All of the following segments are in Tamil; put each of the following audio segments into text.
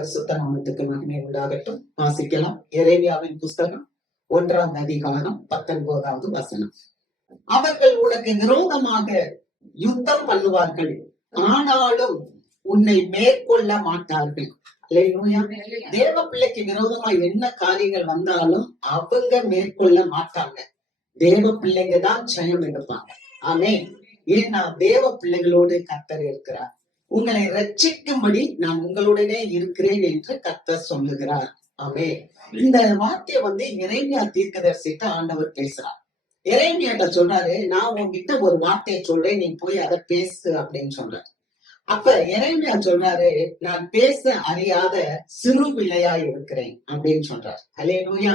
பரிசுத்த நாமத்துக்கு மகிமை உண்டாகட்டும். வாசிக்கலாம். எரேமியாவின் புஸ்தகம் 1ஆம் அதிகாரம் 19வது வசனம். அவர்கள் உனக்கு விரோதமாக யுத்தம் பண்ணுவார்கள், ஆனாலும் உன்னை மேற்கொள்ள மாட்டார்கள். தேவ பிள்ளைக்கு விரோதமா என்ன காரியங்கள் வந்தாலும் அவங்க மேற்கொள்ள மாட்டாங்க. தேவ பிள்ளைங்க தான் ஜெயம் எடுப்பாங்க. ஆமென். ஏன்னா தேவ பிள்ளைகளோடு கர்த்தர் இருக்கிறார். உங்களை ரட்சிக்கும்படி நான் உங்களுடனே இருக்கிறேன் என்று கர்த்தர் சொல்லுகிறார். ஆமென். இந்த வார்த்தையை எரேமியா தீர்க்கதரிசிட்ட ஆண்டவர் பேசுறார். எரேமியாட்ட சொல்றாரு, நான் உன்கிட்ட ஒரு வார்த்தையை சொல்றேன், நீ போய் அதை பேசு அப்படின்னு சொல்றாரு. அப்ப எரேமியா சொல்றாரு, நான் பேச அறியாத சிறு பிள்ளையா இருக்கிறேன் அப்படின்னு சொல்றாரு. அல்லேலூயா.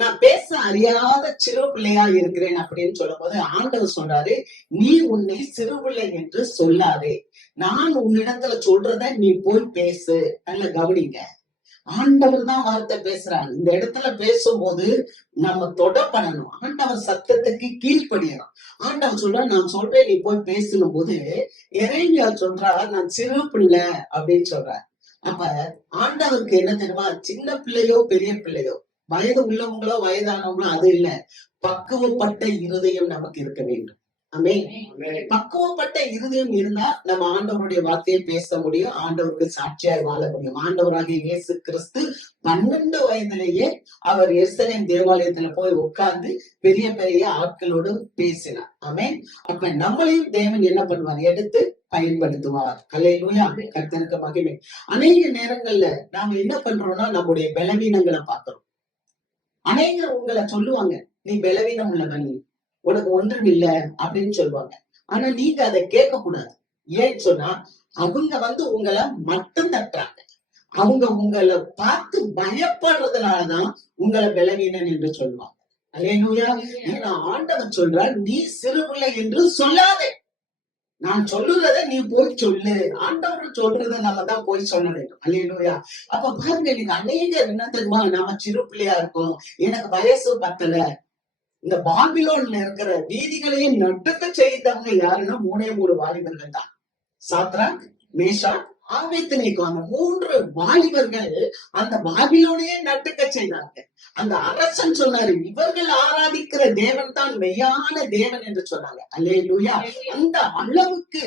நான் பேச அறியாத சிறு பிள்ளையா இருக்கிறேன் அப்படின்னு சொல்லும் போது ஆண்டவர் சொல்றாரு, நீ உன்னை சிறு பிள்ளை என்று சொல்லாதே, நான் உன்னிடத்துல சொல்றத நீ போய் பேசு. நல்ல கவனிங்க, ஆண்டவர் தான் வார்த்தை பேசுறாரு. இந்த இடத்துல பேசும்போது நம்ம தொட பண்ணணும். ஆண்டவர் சத்தத்துக்கு கீழ்ப்படியணும். ஆண்டவர் சொல்ற, நான் சொல்றேன் நீ போய் பேசணும் போது எரேமியா சொல்றா, நான் சிறு பிள்ளை அப்படின்னு சொல்றார். அப்ப ஆண்டவருக்கு என்ன தெரியுமா, சின்ன பிள்ளையோ பெரிய பிள்ளையோ, வயது உள்ளவங்களோ வயதானவங்களோ அது இல்ல, பக்குவப்பட்ட இருதயம் நமக்கு இருக்க வேண்டும். பக்குவப்பட்ட இருதயம் இருந்தா நம்ம ஆண்டவருடைய வார்த்தையை பேச முடியும், ஆண்டவருக்கு சாட்சியாய் வாழ முடியும். ஆண்டவராகிய இயேசு கிறிஸ்து 12 வயதிலேயே அவர் எருசலேம் தேவாலயத்துல போய் உட்கார்ந்து பெரிய பெரிய ஆட்களோடு பேசினார். ஆமென். அப்ப நம்மளையும் தேவன் என்ன பண்ணுவார், எடுத்து பயன்படுத்துவார். அல்லேலூயா. கர்த்தருக்கு மகிமை. அநேக நேரங்கள்ல நாம என்ன பண்றோம்னா நம்முடைய பலவீனங்களை பார்க்கிறோம். அநேகர் உங்களை சொல்லுவாங்க, நீ பலவீனம் உள்ளவன், உனக்கு ஒன்றும் இல்ல அப்படின்னு சொல்லுவாங்க. ஆனா நீங்க அதை கேட்க கூடாது. ஏன்னு சொன்னா அவங்க உங்களை மட்டும் தட்டுறாங்க. அவங்க உங்களை பார்த்து பயப்படுறதுனாலதான் உங்களை பலவீனன் என்று சொல்லுவாங்க. அல்லேலூயா. ஏன்னா ஆண்டவர் சொல்றார், நீ சிறுபிள்ளை என்று சொல்லாதே, நான் சொல்லுறத நீ போய் சொல்லு. ஆண்டவர் சொல்றத நம்ம தான் போய் சொல்ல வேண்டும். அல்லேலூயா. அப்ப பாருங்க, நீங்க அநேகர் என்ன தெரியுமா, நாம சிறு பிள்ளையா இருக்கோம், எனக்கு வயசு பத்தல. இந்த பாபிலோன்ல இருக்கிற வீதிகளையே நட்டுக்க செய்தவங்க யாருன்னா 3 வாலிபர்கள் தான். சாத்ராக், மேஷாக், ஆபேத்நேகோ, அந்த 3 வாலிபர்கள் அந்த பாபிலோனையே நட்டுக்க செய்தாங்க. அந்த அரசன் சொன்னாரு, இவர்கள் ஆராதிக்கிற தேவன் தான் மெய்யான தேவன் என்று சொன்னாங்க. அல்லேலூயா. அந்த அளவுக்கு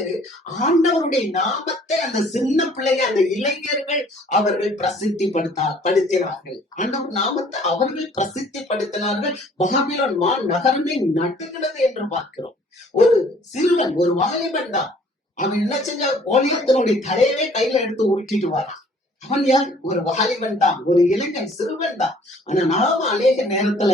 ஆண்டவருடைய நாமத்தை அந்த சின்ன பிள்ளைங்க, அந்த இளைஞர்கள் அவர்கள் படுத்தினார்கள். ஆண்டவர் நாமத்தை அவர்கள் பிரசித்தி படுத்தினார்கள். பாபிலோன் நகரமே நட்டுகிறது என்று பார்க்கிறோம். ஒரு சிறுவன், ஒரு வாலிபன் தான். அவன் என்ன செஞ்சா, கோலியாத்தினுடைய தலையவே கையில எடுத்து உருட்டிட்டு வரான். அவன் யார்? ஒரு வாலிபன் தான், ஒரு இளைஞன், சிறுவன் தான். ஆனா நாம அநேக நேரத்துல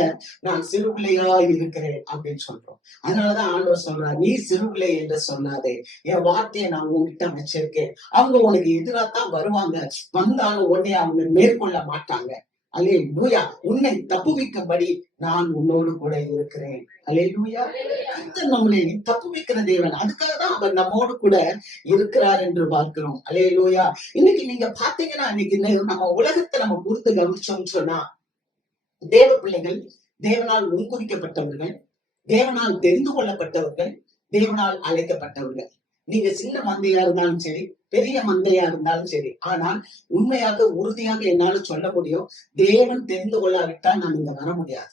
நான் சிறு பிள்ளையா இருக்கிறேன் அப்படின்னு சொல்றோம். அதனாலதான் ஆண்டவர் சொல்றார், நீ சிறு பிள்ளை என்று சொன்னாதே, என் வார்த்தையை நான் உங்ககிட்ட வச்சிருக்கேன். அவங்க உனக்கு எதிராத்தான் வருவாங்க, வந்தாலும் உன்னை அவங்க மேற்கொள்ள மாட்டாங்க. அல்லேலூயா. உன்னை தப்புவிக்கும்படி நான் உன்னோடு கூட இருக்கிறேன். அல்லேலூயா. நம்மளை தப்புவிக்கிற தேவன், அதுக்காக தான் அவர் நம்மோடு கூட இருக்கிறார் என்று பார்க்கிறோம். அல்லேலூயா. இன்னைக்கு நீங்க பாத்தீங்கன்னா, இன்னைக்கு நம்ம உலகத்தை நம்ம குறித்து கவனிச்சோம்னு சொன்னா, தேவ பிள்ளைகள், தேவனால் முன்குறிக்கப்பட்டவர்கள், தேவனால் தெரிந்து கொள்ளப்பட்டவர்கள், தேவனால் அழைக்கப்பட்டவர்கள். நீங்க சின்ன மந்தையா இருந்தாலும் சரி, பெரிய மந்தையா இருந்தாலும் சரி, ஆனால் உண்மையாக உறுதியாக என்னால சொல்ல முடியும், தேவன் தெரிந்து கொள்ளாவிட்டால் நாம் இங்க வர முடியாது.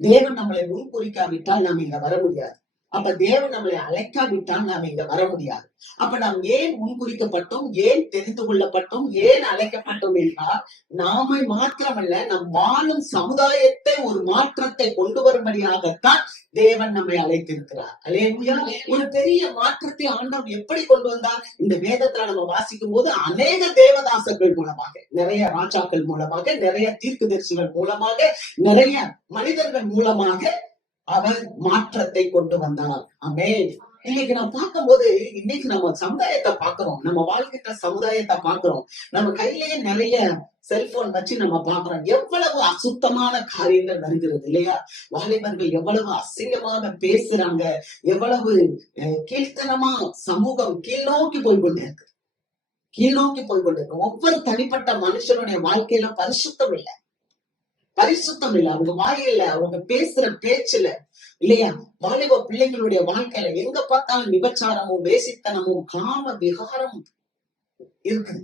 தேவன் நம்மளை முன்குறிக்காவிட்டால் நாம் இங்க வர முடியாது. அப்ப தேவன் நம்மளை அழைக்காவிட்டால் நாம் இங்க வர முடியாது. அப்ப நாம் ஏன் முன்குறிக்கப்பட்டோம், ஏன் தெரிந்து கொள்ளப்பட்டோம், ஏன் அழைக்கப்பட்டோம் என்றால், நாம மாத்திரமல்ல, நம் வாழும் சமுதாயத்தை ஒரு மாற்றத்தை கொண்டு வரும்படியாகத்தான் தேவன் நம்மை அழைத்திருக்கிறார். அல்லேலூயா. ஒரு பெரிய மாற்றத்தை ஆண்டவர் எப்படி கொண்டு வந்தார்? இந்த வேதத்துல நம்ம வாசிக்கும் போது அநேக தேவதாசர்கள் மூலமாக, நிறைய ராஜாக்கள் மூலமாக, நிறைய தீர்க்கதரிசிகள் மூலமாக, நிறைய மனிதர்கள் மூலமாக அவர் மாற்றத்தை கொண்டு வந்தார். ஆமென். இன்னைக்கு நான் பார்க்கும்போது, இன்னைக்கு நம்ம சமுதாயத்தை பாக்குறோம், நம்ம வாழ்கின்ற சமுதாயத்தை பாக்குறோம். நம்ம கையிலேயே நிறைய செல்போன் வச்சு நம்ம பாக்குறோம். எவ்வளவு அசுத்தமான காரியங்கள் வருகிறது இல்லையா? வாலிபர்கள் எவ்வளவு அசிங்கமாக பேசுறாங்க, எவ்வளவு கீழ்த்தனமா சமூகம் கீழ்நோக்கி போய்கொண்டிருக்கு. ஒவ்வொரு தனிப்பட்ட மனுஷனுடைய வாழ்க்கையில பரிசுத்தம் இல்லை. அவங்க வாயில, அவங்க பேசுற பேச்சுல இல்லையா? வாலிப பிள்ளைங்களுடைய வாழ்க்கையில எங்க பார்த்தாலும் விபச்சாரமும், வேசித்தனமும், காம விகாரமும் இருக்குது.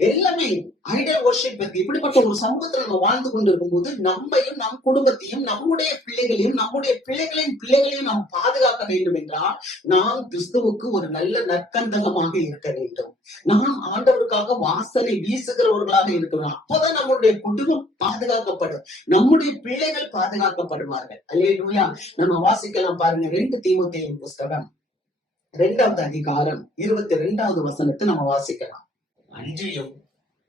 எல்லாமே ஐடியல் வர்ஷிப் இருக்கு. இப்படிப்பட்ட ஒரு சமூகத்துல நம்ம வாழ்ந்து கொண்டிருக்கும் போது நம்மையும் நம் குடும்பத்தையும் நம்முடைய பிள்ளைகளையும் நம்முடைய பிள்ளைகளின் பிள்ளைகளையும் நாம் பாதுகாக்க வேண்டும் என்றால் நாம் கிறிஸ்துவுக்கு ஒரு நல்ல நற்கந்தகமாக இருக்க வேண்டும். நாம் ஆண்டவருக்காக வாசலை வீசுகிறவர்களாக இருக்கிறோம். அப்பதான் நம்மளுடைய குடும்பம் பாதுகாக்கப்படும், நம்முடைய பிள்ளைகள் பாதுகாக்கப்படுவார்கள். அல்லேலூயா. நம்ம வாசிக்கலாம் பாருங்க, 2 தீமோத்தேயு புஸ்தகம் 2வது அதிகாரம் 22வது வசனத்தை நம்ம வாசிக்கலாம். அன்றியும்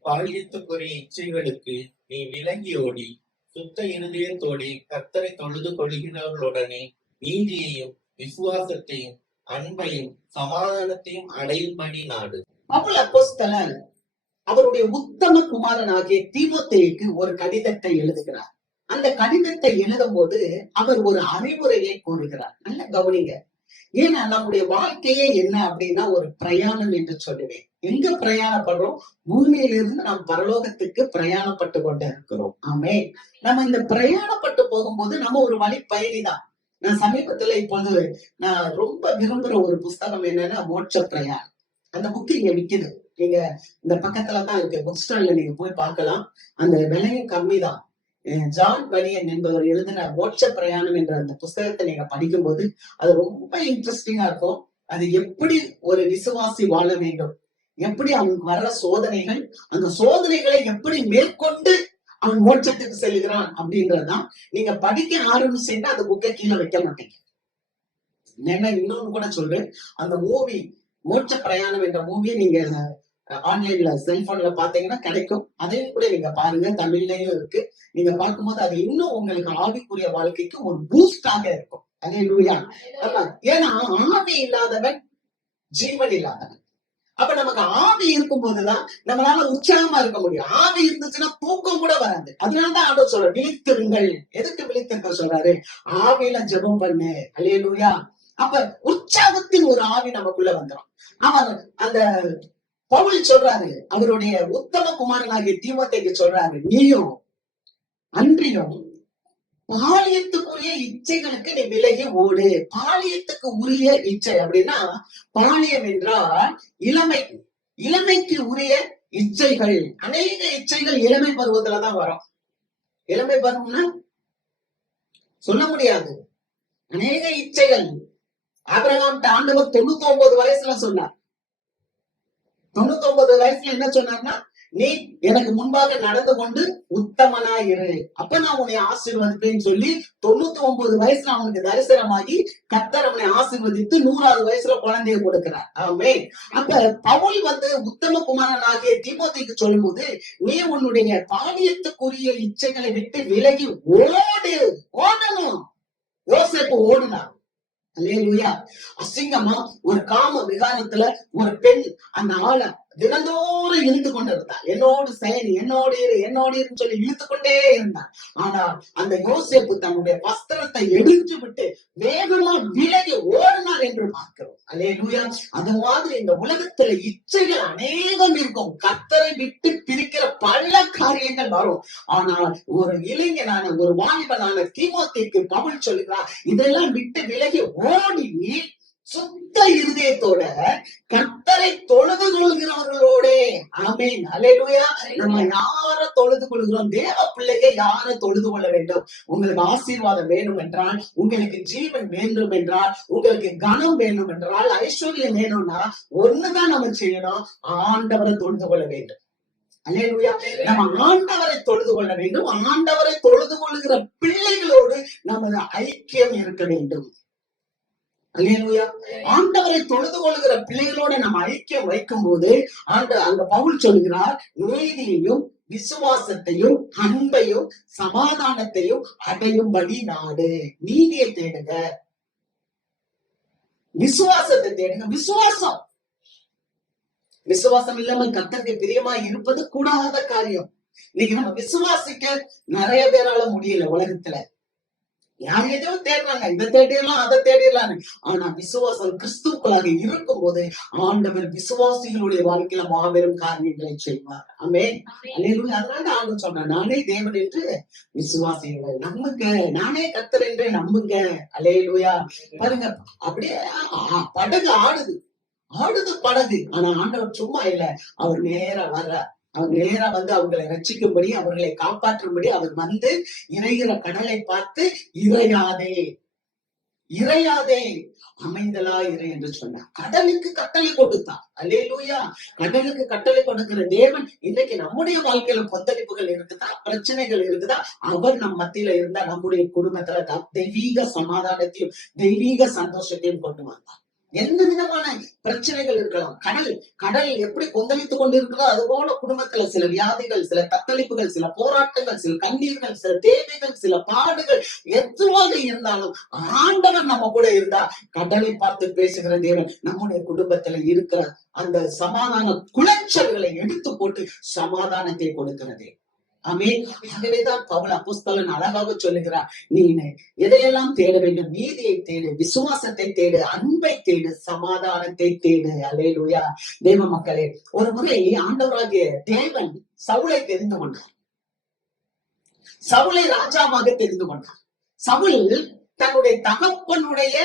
பாலியத்துக்குரிய இச்சைகளுக்கு நீ விலகி ஓடி சுத்த இருதயத்தோடு கர்த்தரை தொழுது கொள்கிறவர்களுடனே நீதியையும் விசுவாசத்தையும் அன்பையும் சமாதானத்தையும் அடையும்படி நாடு. பவுல் அப்போஸ்தலன் அவருடைய உத்தம குமாரனாகிய தீமோத்தேயுக்கு ஒரு கடிதத்தை எழுதுகிறார். அந்த கடிதத்தை எழுதும் போது அவர் ஒரு அறிவுரையை கூறுகிறார். நல்ல கவனிங்க. ஏன்னா நம்முடைய வாழ்க்கையே என்ன அப்படின்னா ஒரு பிரயாணம் என்று சொல்லுவேன். எங்க பிரயாணப்படுறோம்? பூமியிலிருந்து நாம் பரலோகத்துக்கு பிரயாணப்பட்டு கொண்டு இருக்கிறோம். ஆமே. நம்ம இந்த பிரயாணப்பட்டு போகும்போது நம்ம ஒரு வழி பயணிதான். நான் சமீபத்துல இப்போது நான் ரொம்ப விரும்புற ஒரு புஸ்தகம் என்னன்னா மோட்ச பிரயாணம். அந்த புக்கு இங்க விக்குது. நீங்க இந்த பக்கத்துலதான் இருக்கு, புக் ஸ்டால்ல நீங்க போய் பார்க்கலாம். அந்த விலையும் கம்மி தான். ஜான் பனியன் என்பவர் எழுதின மோட்ச பிரயாணம் என்ற அந்த புஸ்தகத்தை நீங்க படிக்கும் போது அது ரொம்ப இன்ட்ரெஸ்டிங்கா இருக்கும். அது எப்படி ஒரு விசுவாசி வாழ வேண்டும், எப்படி அவனுக்கு வர்ற சோதனைகள், அந்த சோதனைகளை எப்படி மேற்கொண்டு அவன் மோட்சத்துக்கு செல்கிறான் அப்படின்றதுதான். நீங்க படிக்க ஆரம்பிச்சீங்கன்னா அந்த புக்கை கீழே வைக்க மாட்டீங்க. ஏன்னா இன்னொன்னு கூட சொல்றேன், அந்த மூவி மோட்ச பிரயாணம் என்ற மூவியை நீங்க ஆன்லைன்ல செல்போன்ல பாத்தீங்கன்னா கிடைக்கும். அதையும் கூட நீங்க பாருங்க, தமிழ்லயும் இருக்கு. நீங்க பார்க்கும்போது அது இன்னும் உங்களுக்கு ஆவிக்குரிய வாழ்க்கைக்கு ஒரு பூஸ்டாக இருக்கும். அல்லேலூயா. ஆமா. ஏன்னா ஆவி இல்லாதவன் ஜீவன் இல்லாதவன். அப்ப நமக்கு ஆவி இருக்கும் போதுதான் நம்மளால உற்சாகமா இருக்க முடியும். ஆவி இருந்துச்சுன்னா தூக்கம் கூட வராது. அதனாலதான் ஆண்டவர் சொல்ற விழித்திருங்கள். எதுக்கு விழித்திருக்க சொல்றாரு? ஆவியில ஜெபம் பண்ணு. அல்லேலூயா. அப்ப உற்சாகத்தின் ஒரு ஆவி நமக்குள்ள வந்துடும். அவன் அந்த பவுல் சொல்றாரு, அவருடைய உத்தம குமாரனாகிய தீமோத்தேயுக்கு சொல்றாரு, நீயும் அன்றியும் பாலியத்துக்குரிய இச்சைகளுக்கு நீ விலகி ஓடு. பாலியத்துக்கு உரிய இச்சை அப்படின்னா, பாலியம் என்றால் இளமை, இளமைக்கு உரிய இச்சைகள். அநேக இச்சைகள் இளமை பருவத்துலதான் வரும். இளமை பருவம்னா சொல்ல முடியாது. அநேக இச்சைகள். ஆபிரகாம் ஆண்டவர் 99 வயசுல சொன்னார். 99 வயசுல என்ன சொன்னார்னா, நீ எனக்கு முன்பாக நடந்து கொண்டு உத்தமனாயிரு, அப்ப நான் உன்னை ஆசீர்வதிப்பேன்னு சொல்லி 99 வயசுல அவனுக்கு தரிசனமாகி கர்த்தர் அவனை ஆசீர்வதித்து 100வது வயசுல குழந்தைய கொடுக்கிறார். ஆமே. அப்ப பவுல் உத்தம குமாரனாகிய தீமோத்தேயுக்கு சொல்லும் போது, நீ உன்னுடைய பாலியத்துக்குரிய இச்சைகளை விட்டு விலகி ஓடணும். யோசேப்பு ஓடுனார். அல்லேலூயா. அசிங்கமா ஒரு காம விகாரத்துல ஒரு பெண் அந்த ஆளை தினந்தோறும் இழுத்து கொண்டு இருந்தார். என்னோடு செயல், என்னோடு சொல்லி இழுத்து கொண்டே இருந்தார். ஆனா அந்த யோசேப்பு தன்னுடைய வஸ்திரத்தை எடுத்து விட்டு வேகமா விலகி ஓடினார் என்று பார்க்கிறோம். அல்லேலூயா. அது மாதிரி இந்த உலகத்துல இச்சைகள் அநேகம் இருக்கும். கர்த்தரை விட்டு பிரிக்கிற பல காரியங்கள் வரும். ஆனால் ஒரு இளைஞனான ஒரு வாலிபனான தீமோத்தேயுக்கு பவுல் சொல்லுகிறார், இதெல்லாம் விட்டு விலகி ஓடி சுத்த இருதயத்தோட கர்த்தரை தொழுது கொள்கிறவர்களோட. ஆமென். அல்லேலூயா. நம்ம யார தொழுது கொள்கிறோம்? தேவ பிள்ளையை யார தொழுது கொள்ள வேண்டும்? உங்களுக்கு ஆசீர்வாதம் வேணும் என்றால், உங்களுக்கு ஜீவன் வேண்டும் என்றால், உங்களுக்கு கனம் வேணும் என்றால், ஐஸ்வர்யம் வேணும்னா ஒண்ணுதான் நம்ம செய்யணும், ஆண்டவரை தொழுது கொள்ள வேண்டும். அல்லேலூயா. நம்ம ஆண்டவரை தொழுது கொள்ள வேண்டும். ஆண்டவரை தொழுது கொள்கிற பிள்ளைகளோடு நமது ஐக்கியம் இருக்க வேண்டும். அல்லேலூயா. ஆண்டவரை தொழுது கொள்கிற பிள்ளைகளோட நம்ம ஐக்கியம் வைக்கும் போது அங்க பவுல் சொல்கிறார், நீதியையும் விசுவாசத்தையும் அன்பையும் சமாதானத்தையும் அடையும்படி நாடு. நீதியை தேடுங்க, விசுவாசத்தை தேடுங்க. விசுவாசம் இல்லாமல் கர்த்தருக்கு பிரியமா இருப்பது கூடாத காரியம். இன்னைக்கு நம்ம விசுவாசிக்க நிறைய பேரால முடியல உலகத்துல. யார் எதையோ தேடுறாங்க, இதை தேடிடலாம் அதை தேடிடலாம். ஆனா விசுவாசம் கிறிஸ்துக்களாக இருக்கும் போது ஆண்டவர் விசுவாசிகளுடைய வாழ்க்கையில மாபெரும் காரியங்களை செய்வார். ஆமென். அல்லேலூயா. அதனால ஆண்டவர் சொன்னார், நானே தேவன் என்று விசுவாசிகள் நம்புங்க, நானே கர்த்தர் என்று நம்புங்க. அல்லேலூயா. பாருங்க, அப்படியே படகு ஆடுது படகு. ஆனா ஆண்டவர் சும்மா இல்ல, அவர் நேரா வர்றார். அவர் நேரா வந்து அவங்களை ரட்சிக்கும்படி, அவர்களை காப்பாற்றும்படி அவர் வந்து இறைகிற கடலை பார்த்து இறையாதே இறையாதே அமைந்தலா இறை என்று சொன்னார். கடலுக்கு கட்டளை கொடுத்தார். அல்லேலூயா. கடலுக்கு கட்டளை கொடுக்கிற தேவன் இன்னைக்கு நம்முடைய வாழ்க்கையில கொந்தளிப்புகள் இருக்குதா, பிரச்சனைகள் இருக்குதா, அவர் நம் மத்தியில இருந்தா நம்முடைய குடும்பத்துல தெய்வீக சமாதானத்தையும் தெய்வீக சந்தோஷத்தையும் கொண்டு வந்தார். எந்த விதமான பிரச்சனைகள் இருக்கலாம். கடல் எப்படி கொந்தளித்துக் கொண்டிருக்கிறதோ அது போல குடும்பத்துல சில வியாதிகள், சில தத்தளிப்புகள், சில போராட்டங்கள், சில கண்ணீர்கள், சில தேவைகள், சில பாடுகள் எதுவாக இருந்தாலும் ஆண்டவர் நம்ம கூட இருந்தா கடலை பார்த்து பேசுகிற தேவன் நம்முடைய குடும்பத்துல இருக்கிற அந்த சமாதான குலைச்சல்களை எடுத்து போட்டு சமாதானத்தை கொடுக்கிறது. ஆமென். ஆகவேதான் பவுல் அப்போஸ்தலன் அழகாக சொல்லுகிறார், நீ எதையெல்லாம் தேட வேண்டும்? நீதியை தேடு, விசுவாசத்தை தேடு, அன்பை தேடு, சமாதானத்தை தேடு. அல்லேலூயா. தேவ மக்களே, ஒரு முறை ஆண்டவராகிய தேவன் சவுலை தெரிந்து கொண்டார். சவுலை ராஜாவாக தெரிந்து கொண்டார். சவுல் தன்னுடைய தகப்பனுடைய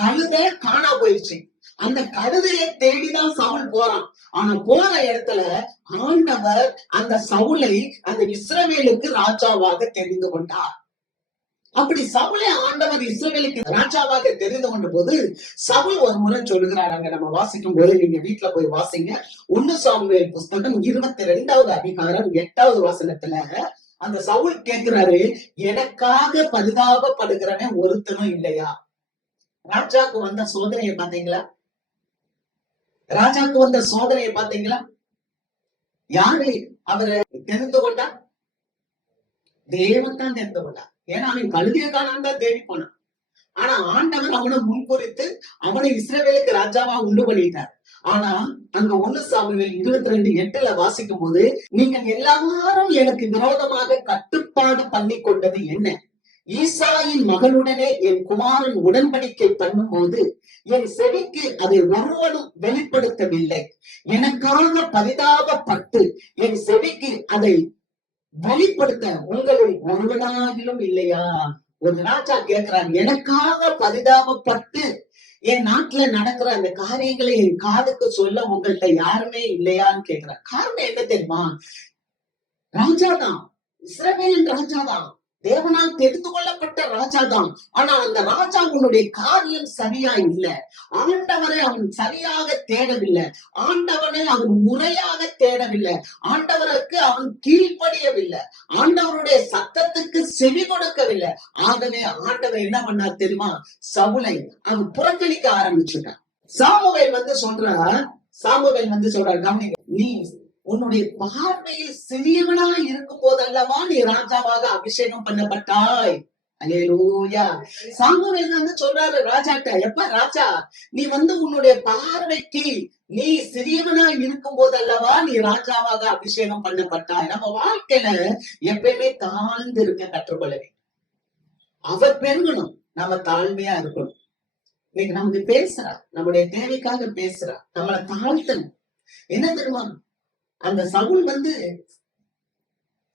கழுதை காணா போயிடுச்சு. அந்த கழுதையை தேடிதான் சவுல் போறான். ஆனா போற இடத்துல ஆண்டவர் அந்த சவுலை அந்த இஸ்ரவேலுக்கு ராஜாவாக தெரிந்து கொண்டார். அப்படி சவுலை ஆண்டவர் இஸ்ரவேலுக்கு ராஜாவாக தெரிந்து கொண்ட போது சவுல் ஒரு முறை சொல்லுகிறார். அங்க நம்ம வாசிக்கும் போது, நீங்க வீட்டுல போய் வாசிங்க, 1 சாமுவேல் புஸ்தகம் 22வது அதிகாரம் 8வது வசனத்துல அந்த சவுல் கேட்கிறாரு, எனக்காக பரிதாபப்படுகிறவன் ஒருத்தனும் இல்லையா? ராஜாக்கு வந்த சோதனையை பாத்தீங்களா? ராஜாக்கு வந்த சோதனையை பாத்தீங்களா? யாரு அவரை தெரிந்து கொண்டா? தேவன் தான் தெரிந்து கொண்டார். ஏன்னா அவன் கழுதிய காலம் தான் தேடி போனான். ஆனா ஆண்டவர் அவனை முன்குறித்து அவனை இஸ்ரவேலுக்கு ராஜாவா உண்டு பண்ணிட்டார். ஆனா அங்க 1 சாமுவேல் 22:8 வாசிக்கும் போது, நீங்கள் எல்லாரும் எனக்கு விரோதமாக கட்டுப்பாடு பண்ணி கொண்டது என்ன? ஈசாயின் மகனுடனே என் குமாரன் உடன்படிக்கை பண்ணும் போது என் செவிக்கு அதை ஒருவனும் வெளிப்படுத்தவில்லை. எனக்காக பரிதாபப்பட்டு என் செவிக்கு அதை வெளிப்படுத்த உங்களில் ஒருவனாகிலும் இல்லையா? ஒரு ராஜா கேட்கிறான், எனக்காக பரிதாபப்பட்டு என் நாட்டுல நடக்கிற அந்த காரியங்களை என் காதுக்கு சொல்ல உங்கள்கிட்ட யாருமே இல்லையான்னு கேட்கிறான். காரணம் என்ன தெரியுமா? ராஜாதான், இஸ்ரவேலின் ராஜாதான், தேவனால் தெரிந்து கொள்ளப்பட்ட ராஜாதான். ஆனா அந்த ராஜாவுடைய காரியம் சரியா இல்ல. ஆண்டவரை அவன் சரியாக தேடவில்லை. ஆண்டவனை அவன் முறையாக தேடவில்லை. ஆண்டவருக்கு அவன் கீழ்ப்படியவில்லை. ஆண்டவருடைய சத்தத்துக்கு செவி கொடுக்கவில்லை. ஆகவே ஆண்டவர் என்ன பண்ணார் தெரியுமா? சவுலை அவன் புறக்கணிக்க ஆரம்பிச்சுட்டான். சாமுவேல் வந்து சொல்றார், கவனிங்க, நீ உன்னுடைய பார்வையில் சிறியவனா இருக்கும் போதல்லவா நீ ராஜாவாக அபிஷேகம் பண்ணப்பட்டாய். அல்லேலூயா. சாமுவேல் வந்து சொல்றாரு ராஜாட்ட, எப்ப ராஜா, நீ வந்து உன்னுடைய பார்வைக்கு நீ சிறியவனா இருக்கும் போதல்லவா நீ ராஜாவாக அபிஷேகம் பண்ணப்பட்டாய். நம்ம வாழ்க்கையில எப்பயுமே தாழ்ந்து இருக்க கற்றுக்கொள்ள வேண்டும். அவர் பெருகணும், நம்ம தாழ்மையா இருக்கணும். இன்னைக்கு நமக்கு பேசுறா, நம்முடைய தேவைக்காக பேசுறா, நம்மளை தாழ்த்தணும். என்ன தெரியுமா? அந்த சவுல் வந்து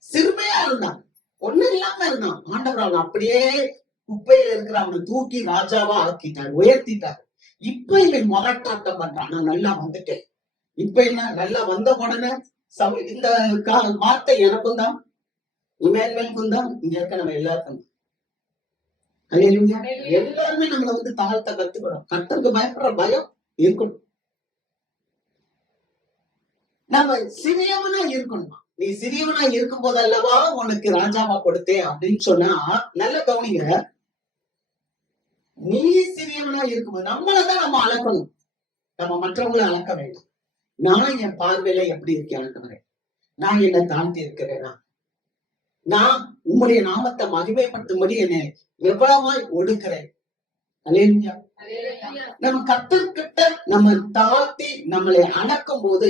சிறுமையா இருந்தான், ஒண்ணு இல்லாம இருந்தான். ஆண்டவர் அவன் அப்படியே குப்பையில இருக்கிற அவனை தூக்கி ராஜாவா ஆக்கிட்டார், உயர்த்திட்டார். இப்ப இவன் முரட்டாட்டம் பண்றான், நான் நல்லா வந்துட்டேன். இப்ப என்ன, நல்லா வந்த உடனே சவுல் இந்த வார்த்தை எனக்கும் தான், இமானுவேலுக்கும் தான், இங்க இருக்க நம்ம எல்லாருக்கும். எல்லாருமே நம்மளை வந்து தாழ்த்த கத்துக்கணும். கர்த்தருக்கு பயப்படுற பயம் இருக்கணும். நம்ம சிறியவனா இருக்கணுமா? நீ சிறியவனா இருக்கும் போது அல்லவா உனக்கு ராஜாவா கொடுத்தேன் அப்படின்னு சொன்னா, நல்ல கவனிங்க, நீ சிறியவனா இருக்கும்போது நம்மளதான் நம்ம அளக்கணும். நம்ம மற்றவங்களை அளக்க வேண்டாம். நான் என் பார்வையில எப்படி இருக்கேன் ஆண்டவரே, நான் என்ன தாழ்த்தி இருக்கிறேனா, நான் உம்முடைய நாமத்தை மகிமைப்படுத்தும்படி என்னை எவ்வளவாய் ஒடுக்கிறேன். அல்லேலூயா. நம்ம கர்த்தர்கிட்ட நம்ம தாழ்த்தி நம்மளை அடக்கும் போது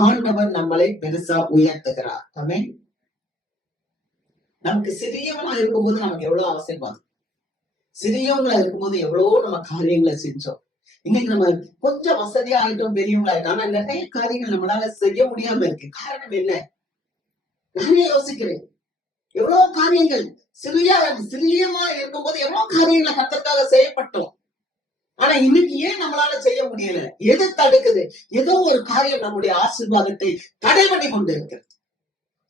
ஆண்டவர் நம்மளை பெருசா உயர்த்துகிறார். ஆமென். நமக்கு சிறியவனா இருக்கும்போது நமக்கு எவ்வளவு ஆசீர்வாதம், சிறியவங்களா இருக்கும்போது எவ்வளவோ நம்ம காரியங்களை செஞ்சோம். இன்னைக்கு நம்ம கொஞ்சம் வசதியா ஆயிட்டோம், பெரியவங்களா ஆயிட்டோம், ஆனா நிறைய காரியங்கள் நம்மளால செய்ய முடியாம இருக்கு. காரணம் என்ன? நானே யோசிக்கிறேன், எவ்வளவு காரியங்கள் சிறியமா இருக்கும்போது எவ்வளவு காரியங்களை கர்த்தருக்காக செய்யப்பட்டோம். ஆனா இன்னைக்கு ஏன் நம்மளால செய்ய முடியல? எது தடுக்குது? ஏதோ ஒரு காரியம் நம்முடைய ஆசீர்வாதத்தை தடை பண்ணி கொண்டு இருக்கிறது.